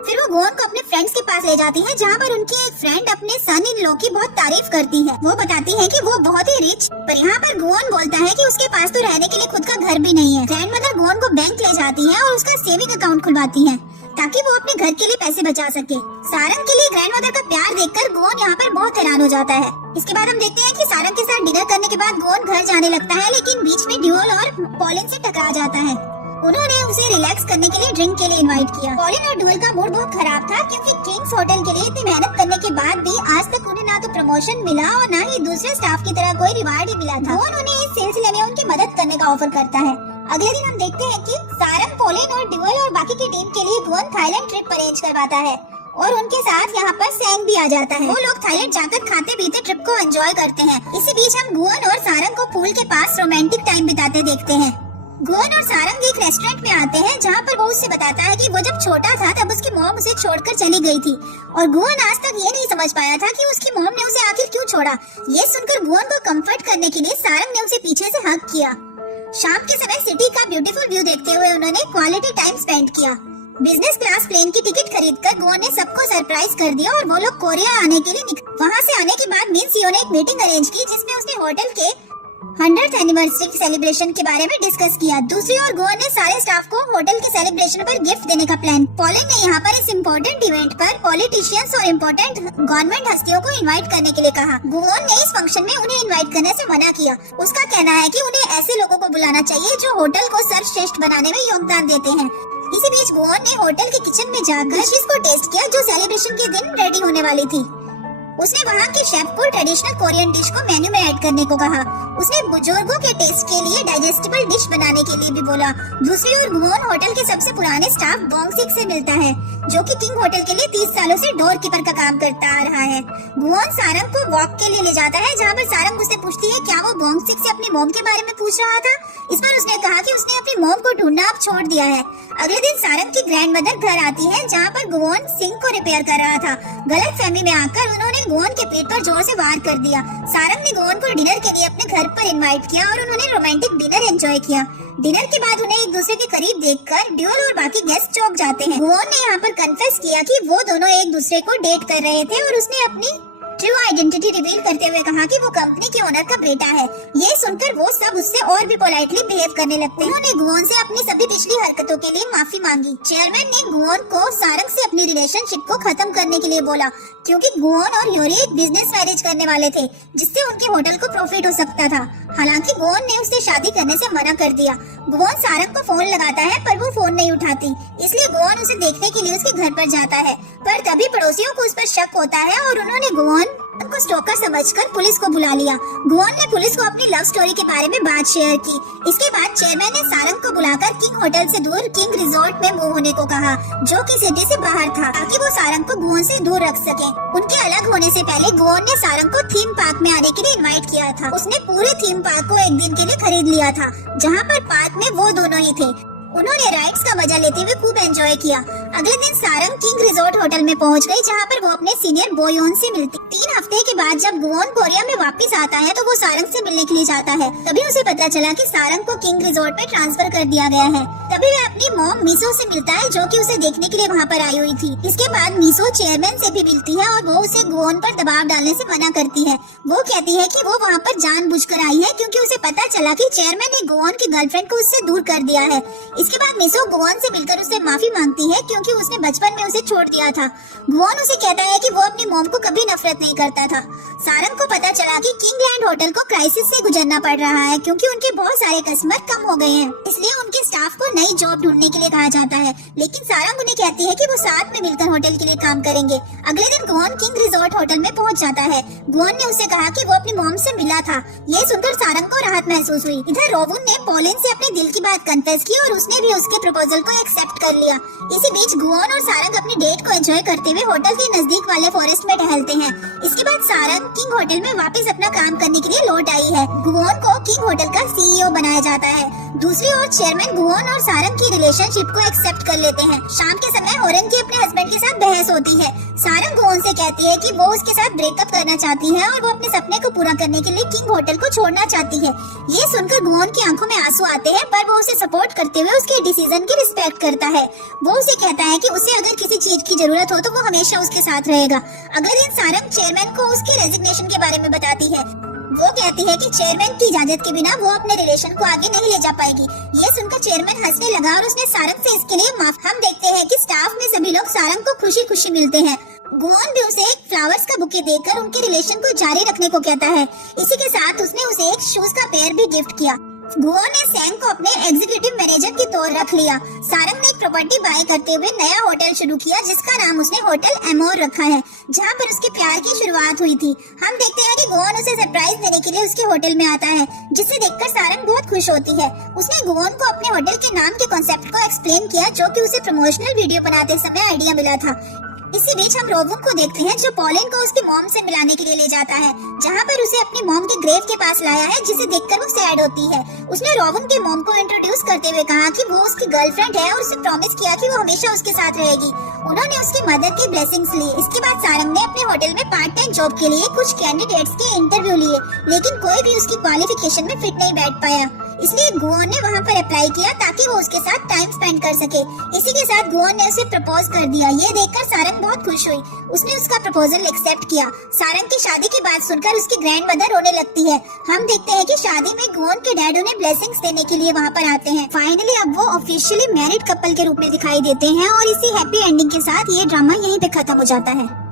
फिर वो गोवन को अपने फ्रेंड्स के पास ले जाती है, जहाँ पर उनकी एक फ्रेंड अपने सन इन लॉ की बहुत तारीफ करती है। वो बताती है कि वो बहुत ही रिच, पर यहाँ पर गोवन बोलता है कि उसके पास तो रहने के लिए खुद का घर भी नहीं है। ग्रैंड मदर गोवन को बैंक ले जाती है और उसका सेविंग अकाउंट खुलवाती है ताकि वो अपने घर के लिए पैसे बचा सके। सारंग के लिए ग्रैंड मदर का प्यार देखकर गोवन यहाँ पर बहुत हैरान हो जाता है। इसके बाद हम देखते हैं कि सारंग के साथ डिनर करने के बाद गोवन घर जाने लगता है, लेकिन बीच में ड्यूल और पॉलिन से टकरा जाता है। उन्होंने उसे रिलैक्स करने के लिए ड्रिंक के लिए इनवाइट किया। पॉलिन और ड्यूल का मूड बहुत खराब था, क्योंकि किंग्स होटल के लिए इतनी मेहनत करने के बाद भी आज तक उन्हें ना तो प्रमोशन मिला और ना ही दूसरे स्टाफ की तरह कोई रिवार्ड ही मिला था। गोवन उन्हें इस सिलसिले में उनकी मदद करने का ऑफर करता है। अगले दिन हम देखते हैं कि सारंग, पॉलिन और ड्यूल और बाकी की टीम के लिए गोवन थाईलैंड ट्रिप अरेंज करवाता है और उनके साथ यहाँ पर सैंग भी आ जाता है। वो लोग थाईलैंड जाकर खाते पीते ट्रिप को एंजॉय करते हैं। इसी बीच हम गोवन और सारंग को पूल के पास रोमांटिक टाइम बिताते देखते हैं। गोवन और सारंग एक रेस्टोरेंट में आते हैं, जहाँ पर वो उससे बताता है कि वो जब छोटा था तब उसकी मॉम उसे छोड़कर चली गई थी और गोवन आज तक ये नहीं समझ पाया था कि उसकी मॉम ने उसे आखिर क्यों छोड़ा। ये सुनकर गोवन को कंफर्ट करने के लिए सारंग ने उसे पीछे से हग किया। शाम के समय सिटी का ब्यूटीफुल व्यू देखते हुए उन्होंने क्वालिटी टाइम स्पेंड किया। बिजनेस क्लास प्लेन की टिकट खरीदकर गोवन ने सबको सरप्राइज कर दिया और वो लोग कोरिया आने के लिए निकले। वहाँ से आने के बाद मिन सियो ने एक मीटिंग अरेंज की, जिसमें उसने होटल के 100th एनिवर्सरी की सेलिब्रेशन के बारे में डिस्कस किया। दूसरी ओर गोवन ने सारे स्टाफ को होटल के सेलिब्रेशन पर गिफ्ट देने का प्लान। पॉलिन ने यहाँ पर इस इम्पोर्टेंट इवेंट पर पॉलिटिशियंस और इम्पोर्टेंट गवर्नमेंट हस्तियों को इनवाइट करने के लिए कहा। गोवन ने इस फंक्शन में उन्हें इनवाइट करने से मना किया। उसका कहना है कि उन्हें ऐसे लोगों को बुलाना चाहिए जो होटल को सर्वश्रेष्ठ बनाने में योगदान देते हैं। इसी बीच गोवन ने होटल के किचन में जाकर डिशेस को टेस्ट किया जो सेलिब्रेशन के दिन रेडी होने वाली थी। उसने वहाँ के शेफ को ट्रेडिशनल कोरियन डिश को मेन्यू में ऐड करने को कहा। उसने बुजुर्गों के टेस्ट के लिए डाइजेस्टिबल डिश बनाने के लिए भी बोला। दूसरी ओर गोवन होटल के सबसे पुराने स्टाफ बोंगसिक से मिलता है, जो कि किंग होटल के लिए 30 सालों से डोर कीपर का काम करता आ रहा है। गोवन सारंग को वॉक के लिए ले जाता है, जहाँ पर सारंग उससे पूछती है क्या वो बोंगसिक से अपनी मॉम के बारे में पूछ रहा था। इस पर उसने कहा कि उसने अपनी मॉम को ढूंढना अब छोड़ दिया है। अगले दिन सारंग की ग्रैंड मदर घर आती है, जहाँ पर गोवन सिंक को रिपेयर कर रहा था। गलत फहमी में आकर उन्होंने गोवन के पेट पर जोर से वार कर दिया। सारंग ने गोवन को डिनर के लिए अपने घर पर इनवाइट किया और उन्होंने रोमांटिक डिनर एंजॉय किया। डिनर के बाद उन्हें एक दूसरे के करीब देखकर ड्यूल और बाकी गेस्ट चौंक जाते हैं। गोवन ने यहाँ पर कन्फेस किया कि वो दोनों एक दूसरे को डेट कर रहे थे और उसने अपनी ट्रू आइडेंटिटी रिवील करते हुए कहा कि वो कंपनी के ओनर का बेटा है। ये सुनकर वो सब उससे और भी पोलाइटली बिहेव करने लगते हैं। उन्होंने गोवन से अपनी सभी पिछली हरकतों के लिए माफी मांगी। चेयरमैन ने गोवन को सारंग से अपनी रिलेशनशिप को खत्म करने के लिए बोला, क्योंकि गोवन और यूरी एक बिजनेस मैरिज करने वाले थे, जिससे उनके होटल को प्रॉफिट हो सकता था। हालांकि गोवन ने उससे शादी करने से मना कर दिया। गोवन सारंग को फोन लगाता है, पर वो फोन नहीं उठाती, इसलिए गोवन उसे देखने के लिए उसके घर पर जाता है। पर तभी पड़ोसियों को उस पर शक होता है और उन्होंने गोवन को स्टोकर समझकर पुलिस को बुला लिया। गोवन ने पुलिस को अपनी लव स्टोरी के बारे में बात शेयर की। इसके बाद चेयरमैन ने सारंग को बुलाकर किंग होटल से दूर किंग रिजॉर्ट में मूव होने को कहा, जो कि सिटी से बाहर था, ताकि वो सारंग को गोवन से दूर रख सके। उनके अलग होने से पहले गोवन ने सारंग को थीम पार्क में आने के लिए इनवाइट किया था। उसने पूरे थीम पार्क को एक दिन के लिए खरीद लिया था, जहाँ पर पार्क में वो दोनों ही थे। उन्होंने राइड्स का मजा लेते हुए खूब एंजॉय किया। अगले दिन सारंग किंग रिजॉर्ट होटल में पहुंच गई, जहां पर वो अपने सीनियर बोयोन से मिलती। 3 हफ्ते के बाद जब गोवन कोरिया में वापस आता है, तो वो सारंग से मिलने के लिए जाता है। तभी उसे पता चला कि सारंग को किंग रिजॉर्ट में ट्रांसफर कर दिया गया है। तभी वह अपनी मॉम मिसो से मिलता है, जो कि उसे देखने के लिए वहाँ पर आई हुई थी। इसके बाद मिसो चेयरमैन से भी मिलती है और वो उसे गोवन पर दबाव डालने से मना करती है। वो कहती है कि वो वहाँ पर जानबूझकर आई है, क्योंकि उसे पता चला कि चेयरमैन ने गोवन की गर्लफ्रेंड को उससे दूर कर दिया है। इसके बाद मिसो गोवन से मिलकर उससे माफी मांगती है, क्योंकि उसने बचपन में उसे छोड़ दिया था। गोवन उसे कहता है कि वो अपनी मॉम को कभी नफरत नहीं करता था। सारंग को पता चला कि किंगलैंड होटल को क्राइसिस से गुजरना पड़ रहा है, क्योंकि उनके बहुत सारे कस्टमर कम हो गए हैं, इसलिए उनके स्टाफ को नई जॉब ढूंढने के लिए कहा जाता है। लेकिन सारंग उन्हें कहती है कि वो साथ में मिलकर होटल के लिए काम करेंगे। अगले दिन गोवन किंग रिजॉर्ट होटल में पहुंच जाता है। गोवन ने उसे कहा कि वो अपनी मॉम से मिला था। ये सुनकर सारंग को राहत महसूस हुई। इधर रोवुन ने पॉलिन से अपने दिल की बात कन्फेस की और उसने उसने भी उसके प्रपोजल को एक्सेप्ट कर लिया। इसी बीच गुओन और सारंग अपनी डेट को एंजॉय करते हुए होटल के नजदीक वाले फॉरेस्ट में टहलते हैं। इसके बाद सारंग किंग होटल में वापस अपना काम करने के लिए लौट आई है। गुओन को किंग होटल का सीईओ बनाया जाता है। दूसरी ओर चेयरमैन गुओन और सारंग की रिलेशनशिप को एक्सेप्ट कर लेते हैं। शाम के समय होरेन की अपने हस्बैंड के साथ बहस होती है। सारंग गुओन से कहती है कि वो उसके साथ ब्रेकअप करना चाहती है और वो अपने सपने को पूरा करने के लिए किंग होटल को छोड़ना चाहती है। ये सुनकर गुओन की आंखों में आंसू आते हैं, पर वो उसे सपोर्ट करते हुए उसके डिसीजन की रिस्पेक्ट करता है। वो उसे कहता है कि उसे अगर किसी चीज की जरूरत हो तो वो हमेशा उसके साथ रहेगा। अगले दिन सारंग चेयरमैन को उसके रेजिग्नेशन के बारे में बताती है। वो कहती है कि चेयरमैन की इजाजत के बिना वो अपने रिलेशन को आगे नहीं ले जा पाएगी। ये सुनकर चेयरमैन हंसने लगा और उसने सारंग से इसके लिए माफ। हम देखते हैं कि स्टाफ में सभी लोग सारंग को खुशी खुशी मिलते हैं। गुओन भी उसे एक फ्लावर्स का बुके देकर उनके रिलेशन को जारी रखने को कहता है। इसी के साथ उसने उसे एक शूज का पेयर भी गिफ्ट किया। गुओन ने सैंग को अपने एग्जीक्यूटिव मैनेजर के तौर रख लिया। सारंग ने एक प्रॉपर्टी बाय करते हुए नया होटल शुरू किया जिसका नाम उसने होटल एमोर रखा है, जहां पर उसके प्यार की शुरुआत हुई थी। हम देखते हैं कि गुओन उसे सरप्राइज देने के लिए उसके होटल में आता है, जिसे देखकर सारंग बहुत खुश होती है। उसने गुओन को अपने होटल के नाम के कॉन्सेप्ट को एक्सप्लेन किया, जो कि उसे प्रमोशनल वीडियो बनाते समय आइडिया मिला था। इसी बीच हम रोवन को देखते हैं, जो पॉलिन को उसकी मॉम से मिलाने के लिए ले जाता है, जहां पर उसे अपनी मॉम के ग्रेव के पास लाया है, जिसे देखकर वो सैड होती है। उसने रोवन के मॉम को इंट्रोड्यूस करते हुए कहा कि वो उसकी गर्लफ्रेंड है और उसे प्रॉमिस किया कि वो हमेशा उसके साथ रहेगी। उन्होंने उसकी मदर की ब्लेसिंग्स ली। इसके बाद सारंग ने अपने होटल में पार्ट टाइम जॉब के लिए कुछ कैंडिडेट्स के इंटरव्यू लिए, लेकिन कोई भी उसकी क्वालिफिकेशन में फिट नहीं बैठ पाया। इसलिए गुओन ने वहाँ पर अप्लाई किया ताकि वो उसके साथ टाइम स्पेंड कर सके। इसी के साथ गुओन ने उसे प्रपोज कर दिया। ये देखकर सारंग बहुत खुश हुई। उसने उसका प्रपोजल एक्सेप्ट किया। सारंग की शादी की बात सुनकर उसकी ग्रैंड मदर रोने लगती है। हम देखते हैं कि शादी में गुओन के डैड उन्हें ब्लेसिंग्स देने के लिए वहाँ पर आते हैं। फाइनली अब वो ऑफिशियली मैरिड कपल के रूप में दिखाई देते हैं और इसी हैप्पी एंडिंग के साथ ये ड्रामा यहीं पे खत्म हो जाता है।